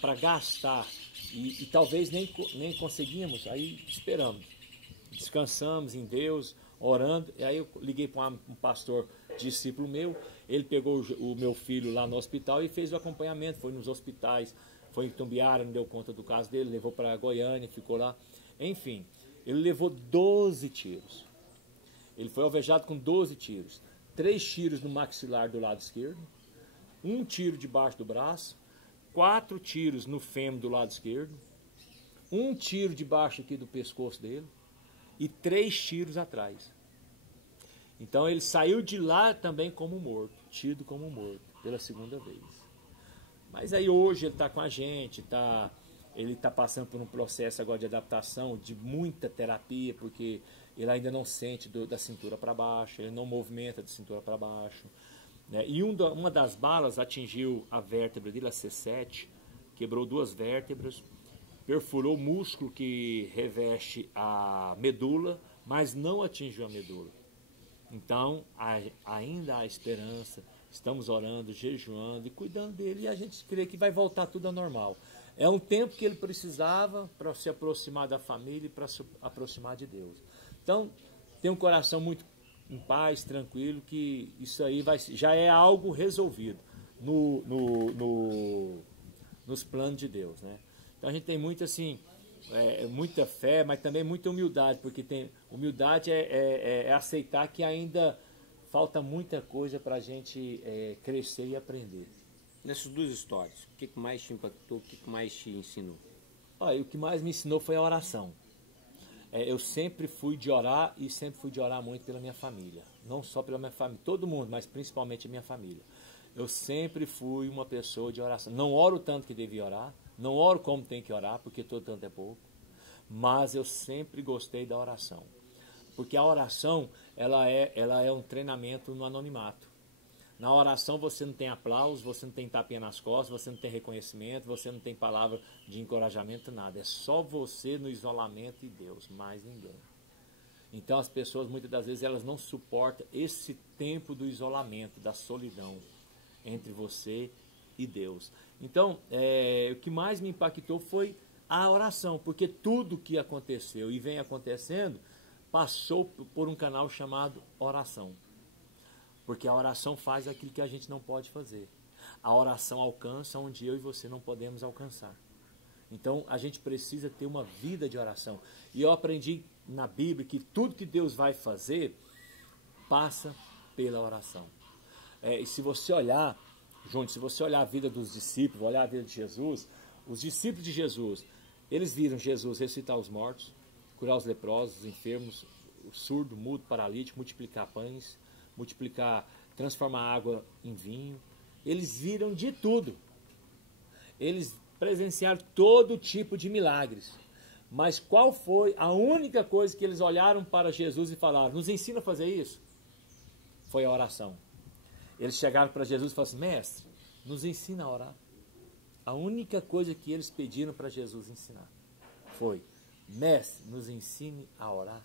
para gastar e talvez nem conseguíamos, aí esperamos. Descansamos em Deus, orando. E aí eu liguei para um pastor discípulo meu, ele pegou o meu filho lá no hospital e fez o acompanhamento, foi nos hospitais, foi em Tumbiara, não deu conta do caso dele, levou para Goiânia, ficou lá. Enfim, ele levou 12 tiros. Ele foi alvejado com 12 tiros. 3 tiros no maxilar do lado esquerdo, 1 tiro debaixo do braço, 4 tiros no fêmur do lado esquerdo, 1 tiro debaixo aqui do pescoço dele e 3 tiros atrás. Então ele saiu de lá também como morto, tido como morto, pela segunda vez. Mas aí hoje ele está com a gente, ele está passando por um processo agora de adaptação, de muita terapia, porque ele ainda não sente da cintura para baixo, ele não movimenta de cintura para baixo. Né? E uma das balas atingiu a vértebra dele, a C7, quebrou 2 vértebras, perfurou o músculo que reveste a medula, mas não atingiu a medula. Então, ainda há esperança, estamos orando, jejuando e cuidando dele, e a gente crê que vai voltar tudo ao normal. É um tempo que ele precisava para se aproximar da família e para se aproximar de Deus. Então, tem um coração muito em paz, tranquilo, que isso aí já é algo resolvido nos planos de Deus, né? Então a gente tem muito assim, muita fé, mas também muita humildade, porque humildade é aceitar que ainda falta muita coisa para a gente crescer e aprender. Nessas duas histórias, o que mais te impactou, o que mais te ensinou? Olha, o que mais me ensinou foi a oração. Eu sempre fui de orar e sempre fui de orar muito pela minha família. Não só pela minha família, todo mundo, mas principalmente a minha família. Eu sempre fui uma pessoa de oração. Não oro tanto que devia orar, não oro como tem que orar, porque todo tanto é pouco. Mas eu sempre gostei da oração. Porque a oração, ela é um treinamento no anonimato. Na oração você não tem aplauso, você não tem tapinha nas costas, você não tem reconhecimento, você não tem palavra de encorajamento, nada. É só você no isolamento e Deus, mais ninguém. Então as pessoas muitas das vezes elas não suportam esse tempo do isolamento, da solidão entre você e Deus. Então o que mais me impactou foi a oração, porque tudo que aconteceu e vem acontecendo passou por um canal chamado oração. Porque a oração faz aquilo que a gente não pode fazer. A oração alcança onde eu e você não podemos alcançar. Então a gente precisa ter uma vida de oração. E eu aprendi na Bíblia que tudo que Deus vai fazer passa pela oração. E se você olhar, Juntos, se você olhar a vida dos discípulos, olhar a vida de Jesus, os discípulos de Jesus, eles viram Jesus ressuscitar os mortos, curar os leprosos, os enfermos, o surdo, o mudo, paralítico, multiplicar pães, transformar água em vinho. Eles viram de tudo. Eles presenciaram todo tipo de milagres. Mas qual foi a única coisa que eles olharam para Jesus e falaram: nos ensina a fazer isso? Foi a oração. Eles chegaram para Jesus e falaram assim: mestre, nos ensina a orar. A única coisa que eles pediram para Jesus ensinar foi: mestre, nos ensine a orar.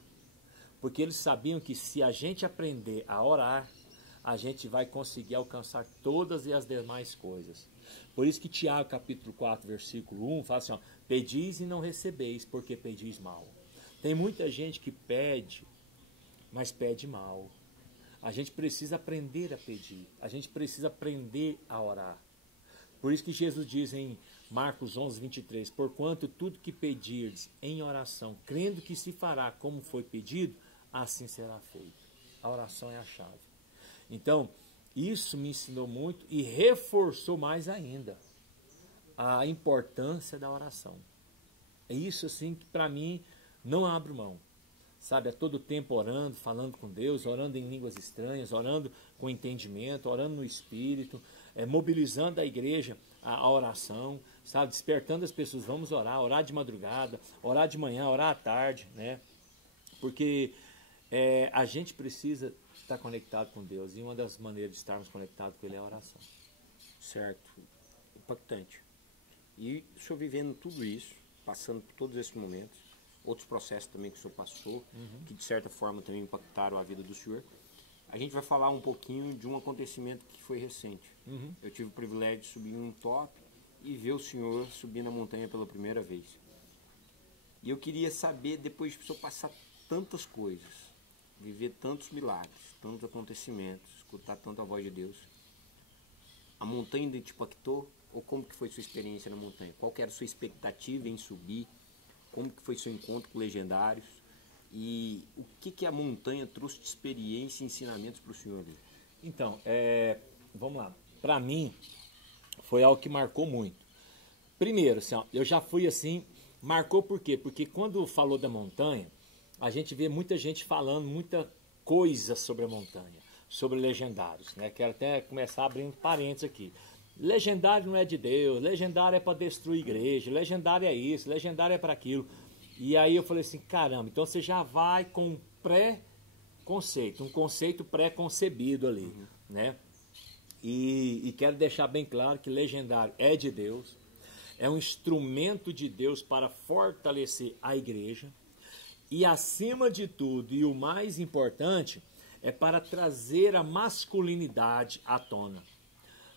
Porque eles sabiam que se a gente aprender a orar, a gente vai conseguir alcançar todas as demais coisas. Por isso que Tiago, capítulo 4, versículo 1, fala assim: ó, pedis e não recebeis, porque pedis mal. Tem muita gente que pede, mas pede mal. A gente precisa aprender a pedir. A gente precisa aprender a orar. Por isso que Jesus diz em Marcos 11, 23, porquanto tudo que pedirdes em oração, crendo que se fará como foi pedido, assim será feito. A oração é a chave. Então, isso me ensinou muito e reforçou mais ainda a importância da oração. É isso assim que para mim não abro mão. Sabe, a todo tempo orando, falando com Deus, orando em línguas estranhas, orando com entendimento, orando no Espírito, mobilizando a igreja a oração, sabe, despertando as pessoas, vamos orar de madrugada, orar de manhã, orar à tarde, né? Porque a gente precisa estar conectado com Deus, e uma das maneiras de estarmos conectados com Ele é a oração. Certo, impactante. E o senhor vivendo tudo isso, passando por todos esses momentos, outros processos também que o senhor passou, que de certa forma também impactaram a vida do senhor, a gente vai falar um pouquinho de um acontecimento que foi recente. Eu tive o privilégio de subir em um top e ver o senhor subir na montanha pela primeira vez. E eu queria saber, depois de o senhor passar tantas coisas, viver tantos milagres, tantos acontecimentos, escutar tanto a voz de Deus, a montanha ainda te impactou? Ou como que foi sua experiência na montanha? Qual que era a sua expectativa em subir? Como que foi seu encontro com legendários? E o que a montanha trouxe de experiência e ensinamentos para o senhor ali? Então, vamos lá. Para mim, foi algo que marcou muito. Primeiro, assim, ó, eu já fui assim, marcou por quê? Porque quando falou da montanha, a gente vê muita gente falando muita coisa sobre a montanha, sobre legendários, né? Quero até começar abrindo parênteses aqui. Legendário não é de Deus, legendário é para destruir igreja, legendário é isso, legendário é para aquilo. E aí eu falei assim, caramba, então você já vai com um pré-conceito, um conceito pré-concebido ali, né? E quero deixar bem claro que legendário é de Deus. é um instrumento de Deus para fortalecer a igreja. E acima de tudo, e o mais importante, é para trazer a masculinidade à tona.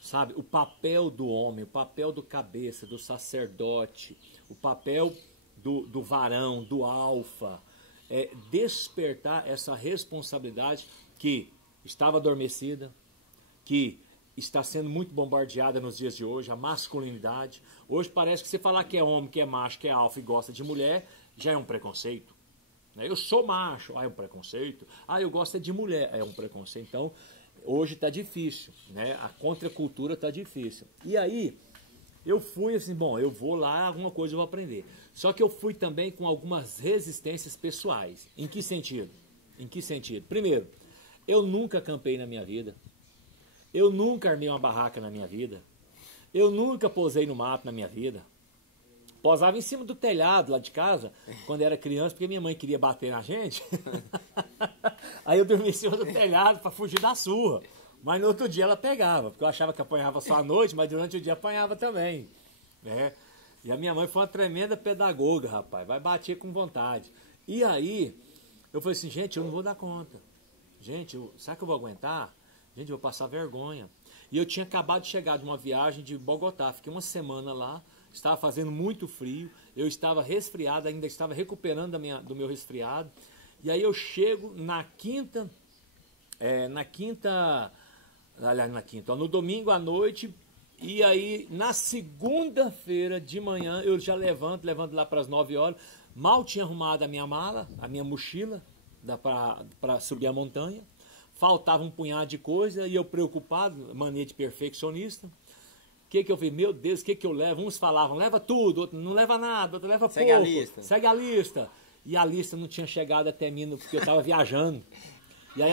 Sabe, o papel do homem, o papel do cabeça, do sacerdote, o papel do varão, do alfa, é despertar essa responsabilidade que estava adormecida, que está sendo muito bombardeada nos dias de hoje, a masculinidade. Hoje parece que você falar que é homem, que é macho, que é alfa e gosta de mulher, já é um preconceito. Eu sou macho, é um preconceito. Eu gosto de mulher, é um preconceito. Então, hoje está difícil, né? A contracultura está difícil. E aí, eu fui assim, bom, eu vou lá, alguma coisa eu vou aprender. Só que eu fui também com algumas resistências pessoais. Em que sentido? Em que sentido? Primeiro, eu nunca acampei na minha vida. Eu nunca armei uma barraca na minha vida. Eu nunca posei no mato na minha vida. Posava em cima do telhado lá de casa, quando era criança, porque minha mãe queria bater na gente. Aí eu dormia em cima do telhado para fugir da surra. Mas no outro dia ela pegava, porque eu achava que apanhava só à noite, mas durante o dia apanhava também. Né? E a minha mãe foi uma tremenda pedagoga, rapaz. Vai bater com vontade. E aí, eu falei assim, gente, eu não vou dar conta. Gente, será que eu vou aguentar? Gente, eu vou passar vergonha. E eu tinha acabado de chegar de uma viagem de Bogotá. Fiquei uma semana lá. Estava fazendo muito frio, eu estava resfriado, ainda estava recuperando do meu resfriado. E aí eu chego no domingo à noite, e aí na segunda-feira de manhã eu já levanto lá para as 9 horas, mal tinha arrumado a minha mala, a minha mochila para subir a montanha, faltava um punhado de coisa e eu preocupado, mania de perfeccionista. O que eu vi? Meu Deus, o que eu levo? Uns falavam, leva tudo, outros não leva nada, outro leva pouco. Segue a lista. Segue a lista. E a lista não tinha chegado até mim, porque eu estava viajando. E aí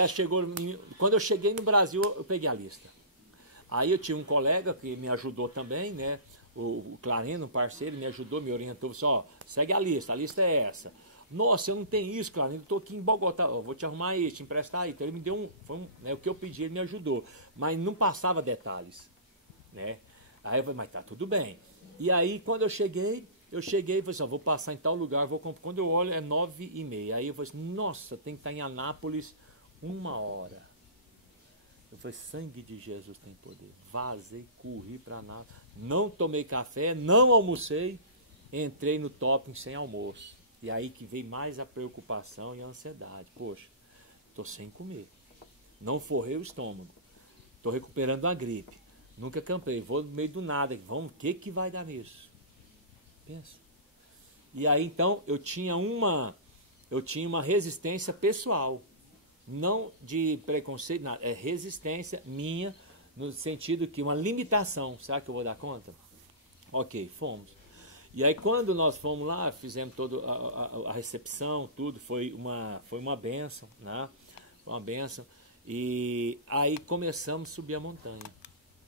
quando eu cheguei no Brasil, eu peguei a lista. Aí eu tinha um colega que me ajudou também, né? O Clarino, um parceiro, me ajudou, me orientou, disse, segue a lista é essa. Nossa, eu não tenho isso, Clarino, eu estou aqui em Bogotá, vou te arrumar isso, te emprestar isso. Então ele me deu né, o que eu pedi, ele me ajudou. Mas não passava detalhes, né? Aí eu falei, mas tá tudo bem. E aí, quando eu cheguei e falei assim, vou passar em tal lugar, vou comprar. Quando eu olho, é 9h30. Aí eu falei assim, nossa, tem que estar em Anápolis 1 hora. Eu falei, sangue de Jesus tem poder. Vazei, corri para Anápolis. Não tomei café, não almocei. Entrei no topping sem almoço. E aí que veio mais a preocupação e a ansiedade. Poxa, tô sem comer. Não forrei o estômago. Tô recuperando a gripe. Nunca acampei, vou no meio do nada. Vamos, o que vai dar nisso? Pensa. E aí então eu tinha uma resistência pessoal, não de preconceito, nada, é resistência minha no sentido que uma limitação. Será que eu vou dar conta? Ok, fomos. E aí quando nós fomos lá, fizemos toda a recepção, tudo, foi uma bênção, né? Foi uma bênção. E aí começamos a subir a montanha.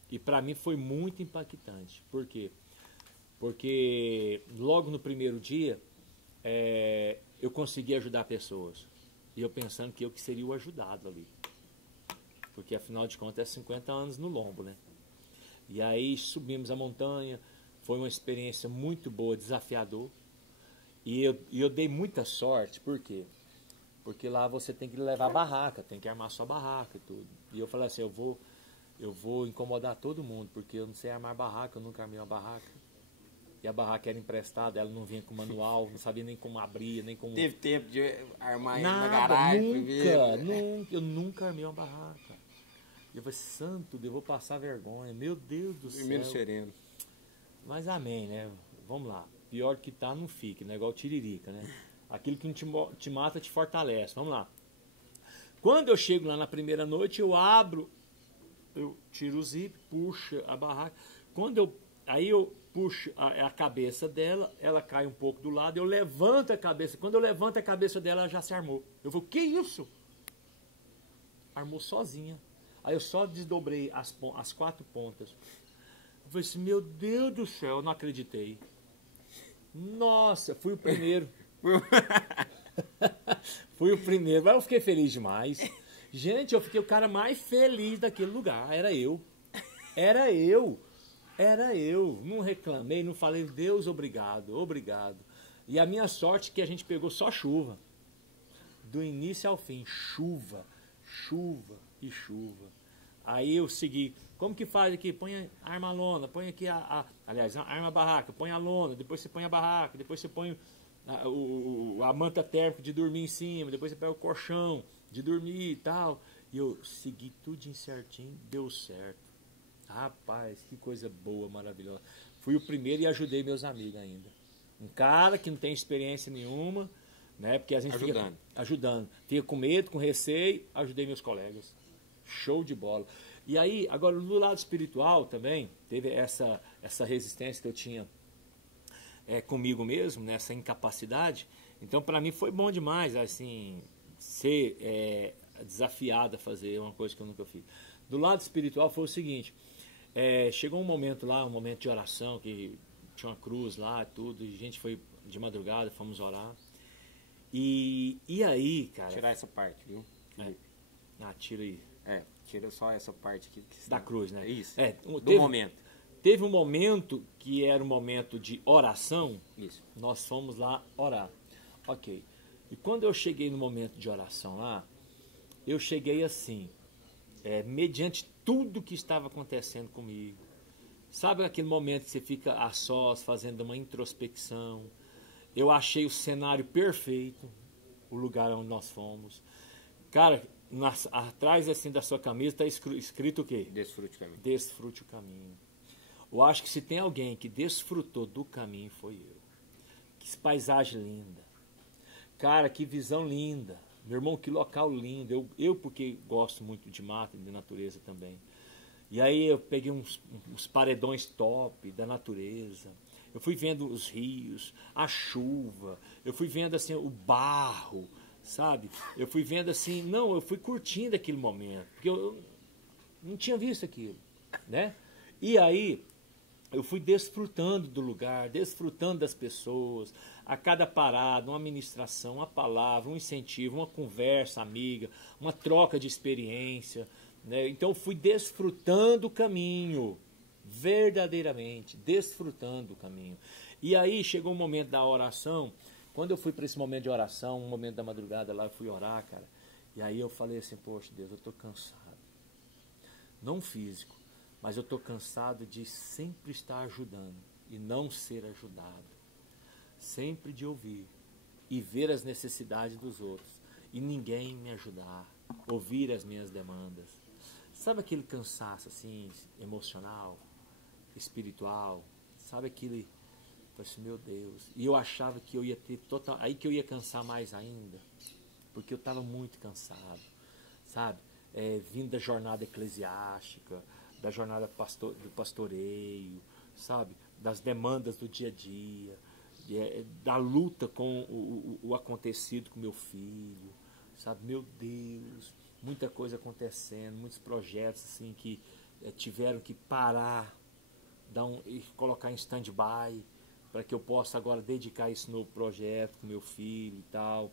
E para mim foi muito impactante. Por quê? Porque logo no primeiro dia eu consegui ajudar pessoas. E eu pensando que eu que seria o ajudado ali. Porque afinal de contas é 50 anos no lombo, né? E aí subimos a montanha. Foi uma experiência muito boa, desafiador. E eu dei muita sorte. Por quê? Porque lá você tem que levar a barraca, tem que armar sua barraca e tudo. E eu falei assim, eu vou incomodar todo mundo, porque eu não sei armar barraca, eu nunca armei uma barraca. E a barraca era emprestada, ela não vinha com manual, não sabia nem como abrir, nem como... Teve tempo de armar na garagem primeiro? Eu nunca armei uma barraca. Eu falei, santo, eu vou passar vergonha, meu Deus do céu. Primeiro sereno. Mas amém, né? Vamos lá. Pior que tá, não fique, né? Igual tiririca, né? Aquilo que não te mata, te fortalece. Vamos lá. Quando eu chego lá na primeira noite, eu tiro o zip, puxo a barraca. Aí eu puxo a cabeça dela, ela cai um pouco do lado, eu levanto a cabeça. Quando eu levanto a cabeça dela, ela já se armou. Eu falo, que isso? Armou sozinha. Aí eu só desdobrei as 4 pontas. Eu falei assim, meu Deus do céu, eu não acreditei. Nossa, fui o primeiro. Fui o primeiro, mas eu fiquei feliz demais. Gente, eu fiquei o cara mais feliz daquele lugar. Era eu. Era eu, não reclamei, não falei, Deus, obrigado, obrigado. E a minha sorte é que a gente pegou só chuva. Do início ao fim, chuva, chuva e chuva. Aí eu segui, como que faz aqui? Põe a arma lona, põe aqui aliás, arma a barraca, põe a lona, depois você põe a barraca, depois você põe a manta térmica de dormir em cima, depois você pega o colchão de dormir e tal. E eu segui tudo certinho, deu certo. Rapaz, que coisa boa, maravilhosa. Fui o primeiro e ajudei meus amigos ainda. Um cara que não tem experiência nenhuma, né? Porque a gente fica ajudando. Fica com medo, com receio, ajudei meus colegas. Show de bola. E aí, agora no lado espiritual também, teve essa resistência que eu tinha comigo mesmo, nessa incapacidade. Então, para mim foi bom demais, assim, ser desafiado a fazer uma coisa que eu nunca fiz. Do lado espiritual foi o seguinte, chegou um momento lá, um momento de oração, que tinha uma cruz lá, tudo, e a gente foi de madrugada, fomos orar. E aí, cara... Tirar essa parte, viu? Tira aí. Tira só essa parte aqui. Da cruz, né? Isso. Do momento. Teve um momento que era um momento de oração. Isso. Nós fomos lá orar. Ok. E quando eu cheguei no momento de oração lá, eu cheguei assim, mediante tudo que estava acontecendo comigo. Sabe aquele momento que você fica a sós, fazendo uma introspecção? Eu achei o cenário perfeito, o lugar onde nós fomos. Cara, atrás assim da sua camisa está escrito o quê? Desfrute o caminho. Desfrute o caminho. Eu acho que se tem alguém que desfrutou do caminho, foi eu. Que paisagem linda. Cara, que visão linda. Meu irmão, que local lindo. Eu porque gosto muito de mata e de natureza também. E aí eu peguei uns paredões top da natureza. Eu fui vendo os rios, a chuva. Eu fui vendo assim o barro, sabe? Eu fui vendo assim, eu fui curtindo aquele momento, porque eu não tinha visto aquilo, né? E aí eu fui desfrutando do lugar, desfrutando das pessoas, a cada parada, uma ministração, uma palavra, um incentivo, uma conversa amiga, uma troca de experiência, né? Então eu fui desfrutando o caminho, verdadeiramente, desfrutando o caminho. E aí chegou o momento da oração. Quando eu fui para esse momento de oração, um momento da madrugada lá, eu fui orar, cara. E aí eu falei assim, poxa Deus, eu estou cansado. Não físico, mas eu estou cansado de sempre estar ajudando e não ser ajudado. Sempre de ouvir e ver as necessidades dos outros e ninguém me ajudar, ouvir as minhas demandas. Sabe aquele cansaço assim, emocional, espiritual? Sabe aquele... Eu falei assim, meu Deus. E eu achava que eu ia ter total... Aí que eu ia cansar mais ainda. Porque eu estava muito cansado. Sabe? Vindo da jornada eclesiástica, da jornada do pastoreio, sabe? Das demandas do dia a dia, da luta com o acontecido com meu filho, sabe? Meu Deus, muita coisa acontecendo, muitos projetos assim que tiveram que parar, e colocar em stand-by, para que eu possa agora dedicar esse novo projeto com meu filho e tal.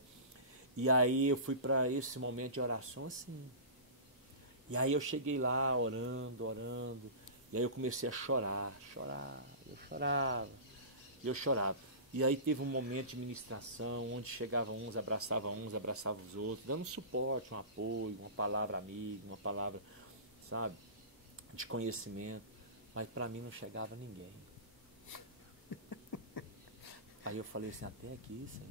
E aí eu fui para esse momento de oração assim. E aí eu cheguei lá orando, e aí eu comecei a chorar, eu chorava. E aí teve um momento de ministração, onde chegavam uns, abraçavam os outros, dando suporte, um apoio, uma palavra amiga, uma palavra, sabe, de conhecimento. Mas para mim não chegava ninguém. Aí eu falei assim, até aqui, Senhor.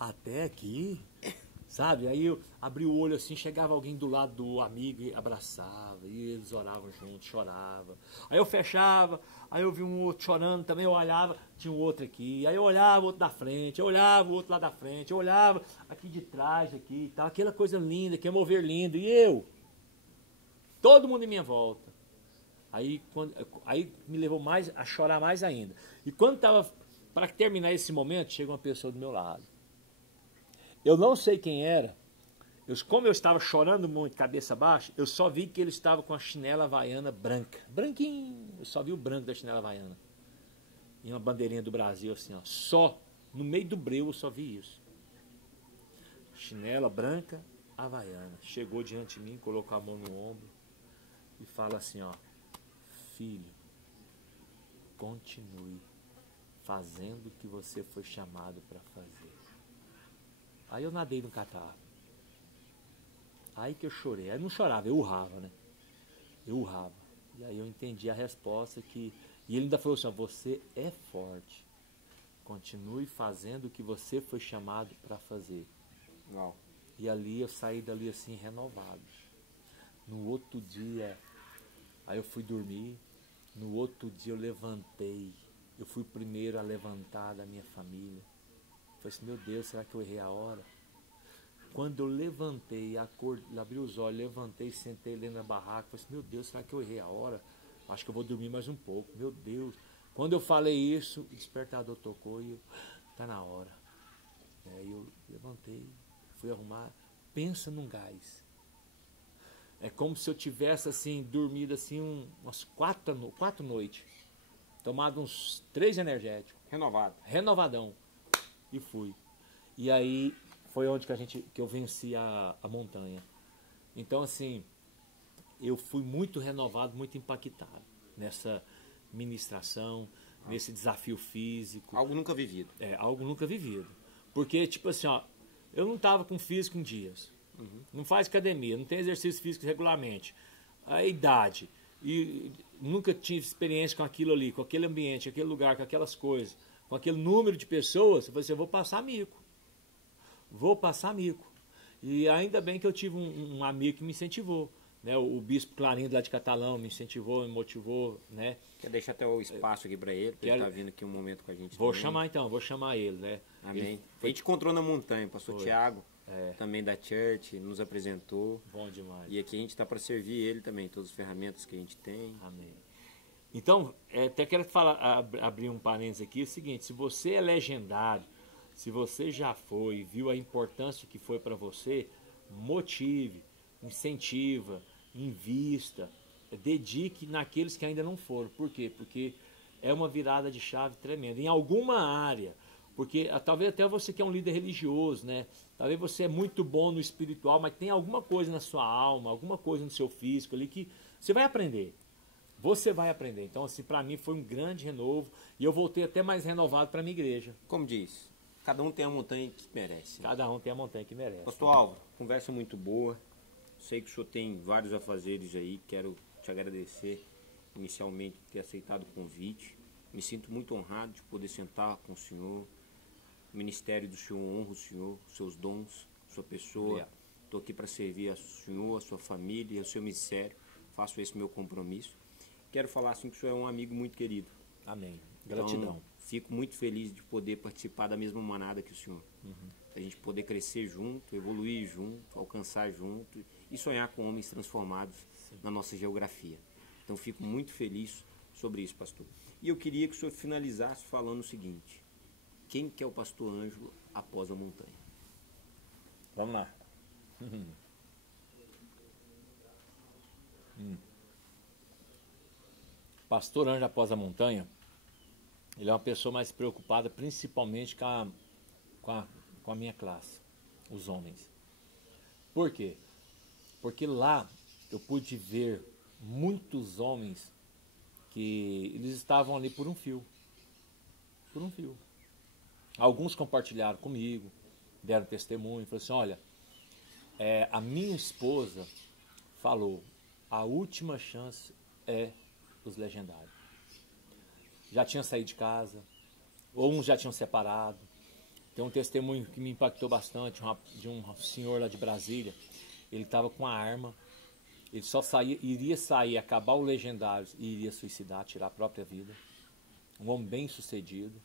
Até aqui, sabe? Aí eu abri o olho assim, chegava alguém do lado do amigo e abraçava, e eles oravam juntos, choravam. Aí eu fechava, aí eu vi um outro chorando também, eu olhava, tinha um outro aqui, aí eu olhava o outro da frente, eu olhava o outro lá da frente, eu olhava aqui de trás, aqui e tal, aquela coisa linda, aquele mover lindo, e eu, todo mundo em minha volta. Aí me levou mais a chorar mais ainda. E quando estava para terminar esse momento, chega uma pessoa do meu lado. Eu não sei quem era. Como eu estava chorando muito, cabeça baixa, eu só vi que ele estava com a chinela havaiana branca. Branquinho. Eu só vi o branco da chinela havaiana. E uma bandeirinha do Brasil assim, ó. Só. No meio do breu eu só vi isso. Chinela branca, havaiana. Chegou diante de mim, colocou a mão no ombro. e fala assim, ó, filho, continue fazendo o que você foi chamado para fazer. Aí eu nadei no catarro. Aí que eu chorei. Aí não chorava, eu urrava, né? Eu urrava. E aí eu entendi a resposta que... E ele ainda falou assim, ó, você é forte. Continue fazendo o que você foi chamado para fazer. Uau. E ali eu saí dali assim renovado. No outro dia, aí eu fui dormir. No outro dia eu levantei. Eu fui o primeiro a levantar da minha família. Eu falei assim, meu Deus, será que eu errei a hora? Quando eu levantei, abri os olhos, levantei, sentei ali na barraca. Falei assim, meu Deus, será que eu errei a hora? Acho que eu vou dormir mais um pouco. Meu Deus. Quando eu falei isso, o despertador tocou e eu, tá na hora. Aí eu levantei, fui arrumar. Pensa num gás. É como se eu tivesse assim, dormido assim umas 4 noites. Tomado uns 3 energéticos. Renovado. Renovadão. E fui. E aí foi onde que eu venci a montanha. Então assim, eu fui muito renovado, muito impactado nessa ministração, nesse desafio físico. Algo nunca vivido. Algo nunca vivido. Porque, tipo assim, ó, eu não tava com físico em dias. Não faz academia, não tem exercício físico regularmente. A idade. E nunca tive experiência com aquilo ali, com aquele ambiente, aquele lugar, com aquelas coisas, com aquele número de pessoas. Eu falei assim, eu vou passar mico. Vou passar mico. E ainda bem que eu tive um amigo que me incentivou. Né? O bispo Clarindo lá de Catalão me incentivou, me motivou. Né? Quer deixar até o espaço aqui para ele, ele tá vindo aqui um momento com a gente. Vou chamar então, vou chamar ele. Né? Amém. A gente encontrou na montanha, o pastor Tiago, também da Church, nos apresentou. Bom demais. E aqui a gente está para servir ele também, todas as ferramentas que a gente tem. Amém. Então, até quero abrir um parênteses aqui, é o seguinte, se você é legendário, se você já foi, viu a importância que foi para você, motive, incentiva, invista, dedique naqueles que ainda não foram. Por quê? Porque é uma virada de chave tremenda. Em alguma área, porque talvez até você que é um líder religioso, né? Talvez você é muito bom no espiritual, mas tem alguma coisa na sua alma, alguma coisa no seu físico ali que você vai aprender. Você vai aprender. Então, assim, para mim foi um grande renovo e eu voltei até mais renovado para minha igreja. Como diz, cada um tem a montanha que merece. Cada um tem a montanha que merece. Pastor Álvaro, conversa muito boa. Sei que o senhor tem vários afazeres aí. Quero te agradecer inicialmente por ter aceitado o convite. Me sinto muito honrado de poder sentar com o senhor. O ministério do senhor honra o senhor, os seus dons, sua pessoa. Estou aqui para servir a senhor, a sua família e o seu ministério. Faço esse meu compromisso. Quero falar assim que o senhor é um amigo muito querido. Amém. Gratidão. Então, fico muito feliz de poder participar da mesma manada que o senhor. A gente poder crescer junto, evoluir junto, alcançar junto e sonhar com homens transformados na nossa geografia. Então, fico muito feliz sobre isso, pastor. E eu queria que o senhor finalizasse falando o seguinte: quem que é o pastor Ângelo após a montanha? Vamos lá. Pastor Ângelo após a montanha, ele é uma pessoa mais preocupada principalmente com a minha classe, os homens. Por quê? Porque lá eu pude ver muitos homens que eles estavam ali por um fio. Por um fio. Alguns compartilharam comigo, deram testemunho, falaram assim, olha, a minha esposa falou, a última chance é os legendários. Já tinha saído de casa, ou uns já tinham separado. Tem um testemunho que me impactou bastante, de um senhor lá de Brasília. Ele estava com a arma, ele só iria sair, acabar o legendário e iria suicidar, tirar a própria vida. Um homem bem sucedido.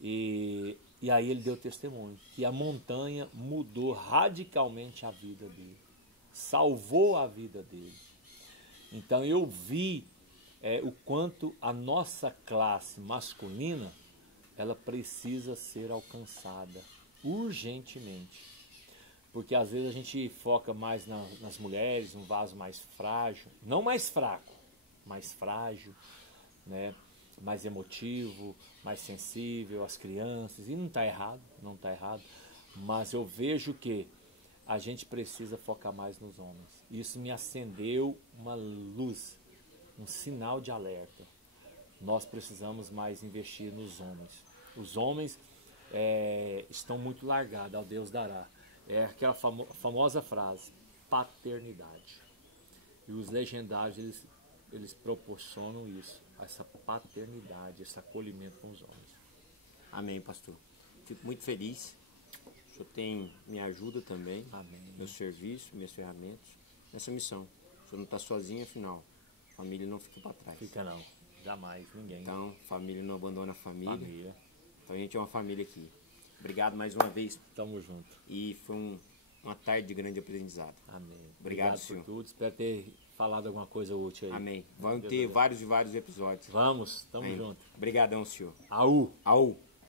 E aí ele deu testemunho que a montanha mudou radicalmente a vida dele, salvou a vida dele. Então eu vi o quanto a nossa classe masculina ela precisa ser alcançada urgentemente, porque às vezes a gente foca mais nas mulheres, um vaso mais frágil, não mais fraco, mais frágil, né? Mais emotivo, mais sensível às crianças, e não está errado, não está errado, mas eu vejo que a gente precisa focar mais nos homens. Isso me acendeu uma luz, um sinal de alerta. Nós precisamos mais investir nos homens. Os homens estão muito largados, ao Deus dará. É aquela famosa frase, paternidade. E os legendários, eles proporcionam isso, essa paternidade, esse acolhimento com os homens. Amém, pastor. Fico muito feliz. O senhor tem minha ajuda também, Amém. meu serviço, minhas ferramentas, nessa missão. O senhor não está sozinho, afinal. A família não fica para trás. Fica não, jamais, ninguém. Então, família não abandona a família. Família. Então a gente é uma família aqui. Obrigado mais uma vez. Tamo junto. E foi uma tarde de grande aprendizado. Amém. Obrigado, por senhor. tudo. Espero ter falado alguma coisa útil aí. Amém. Vamos ter vários e vários episódios. Vamos, tamo Amém. junto. Obrigadão, senhor. Aú! Au!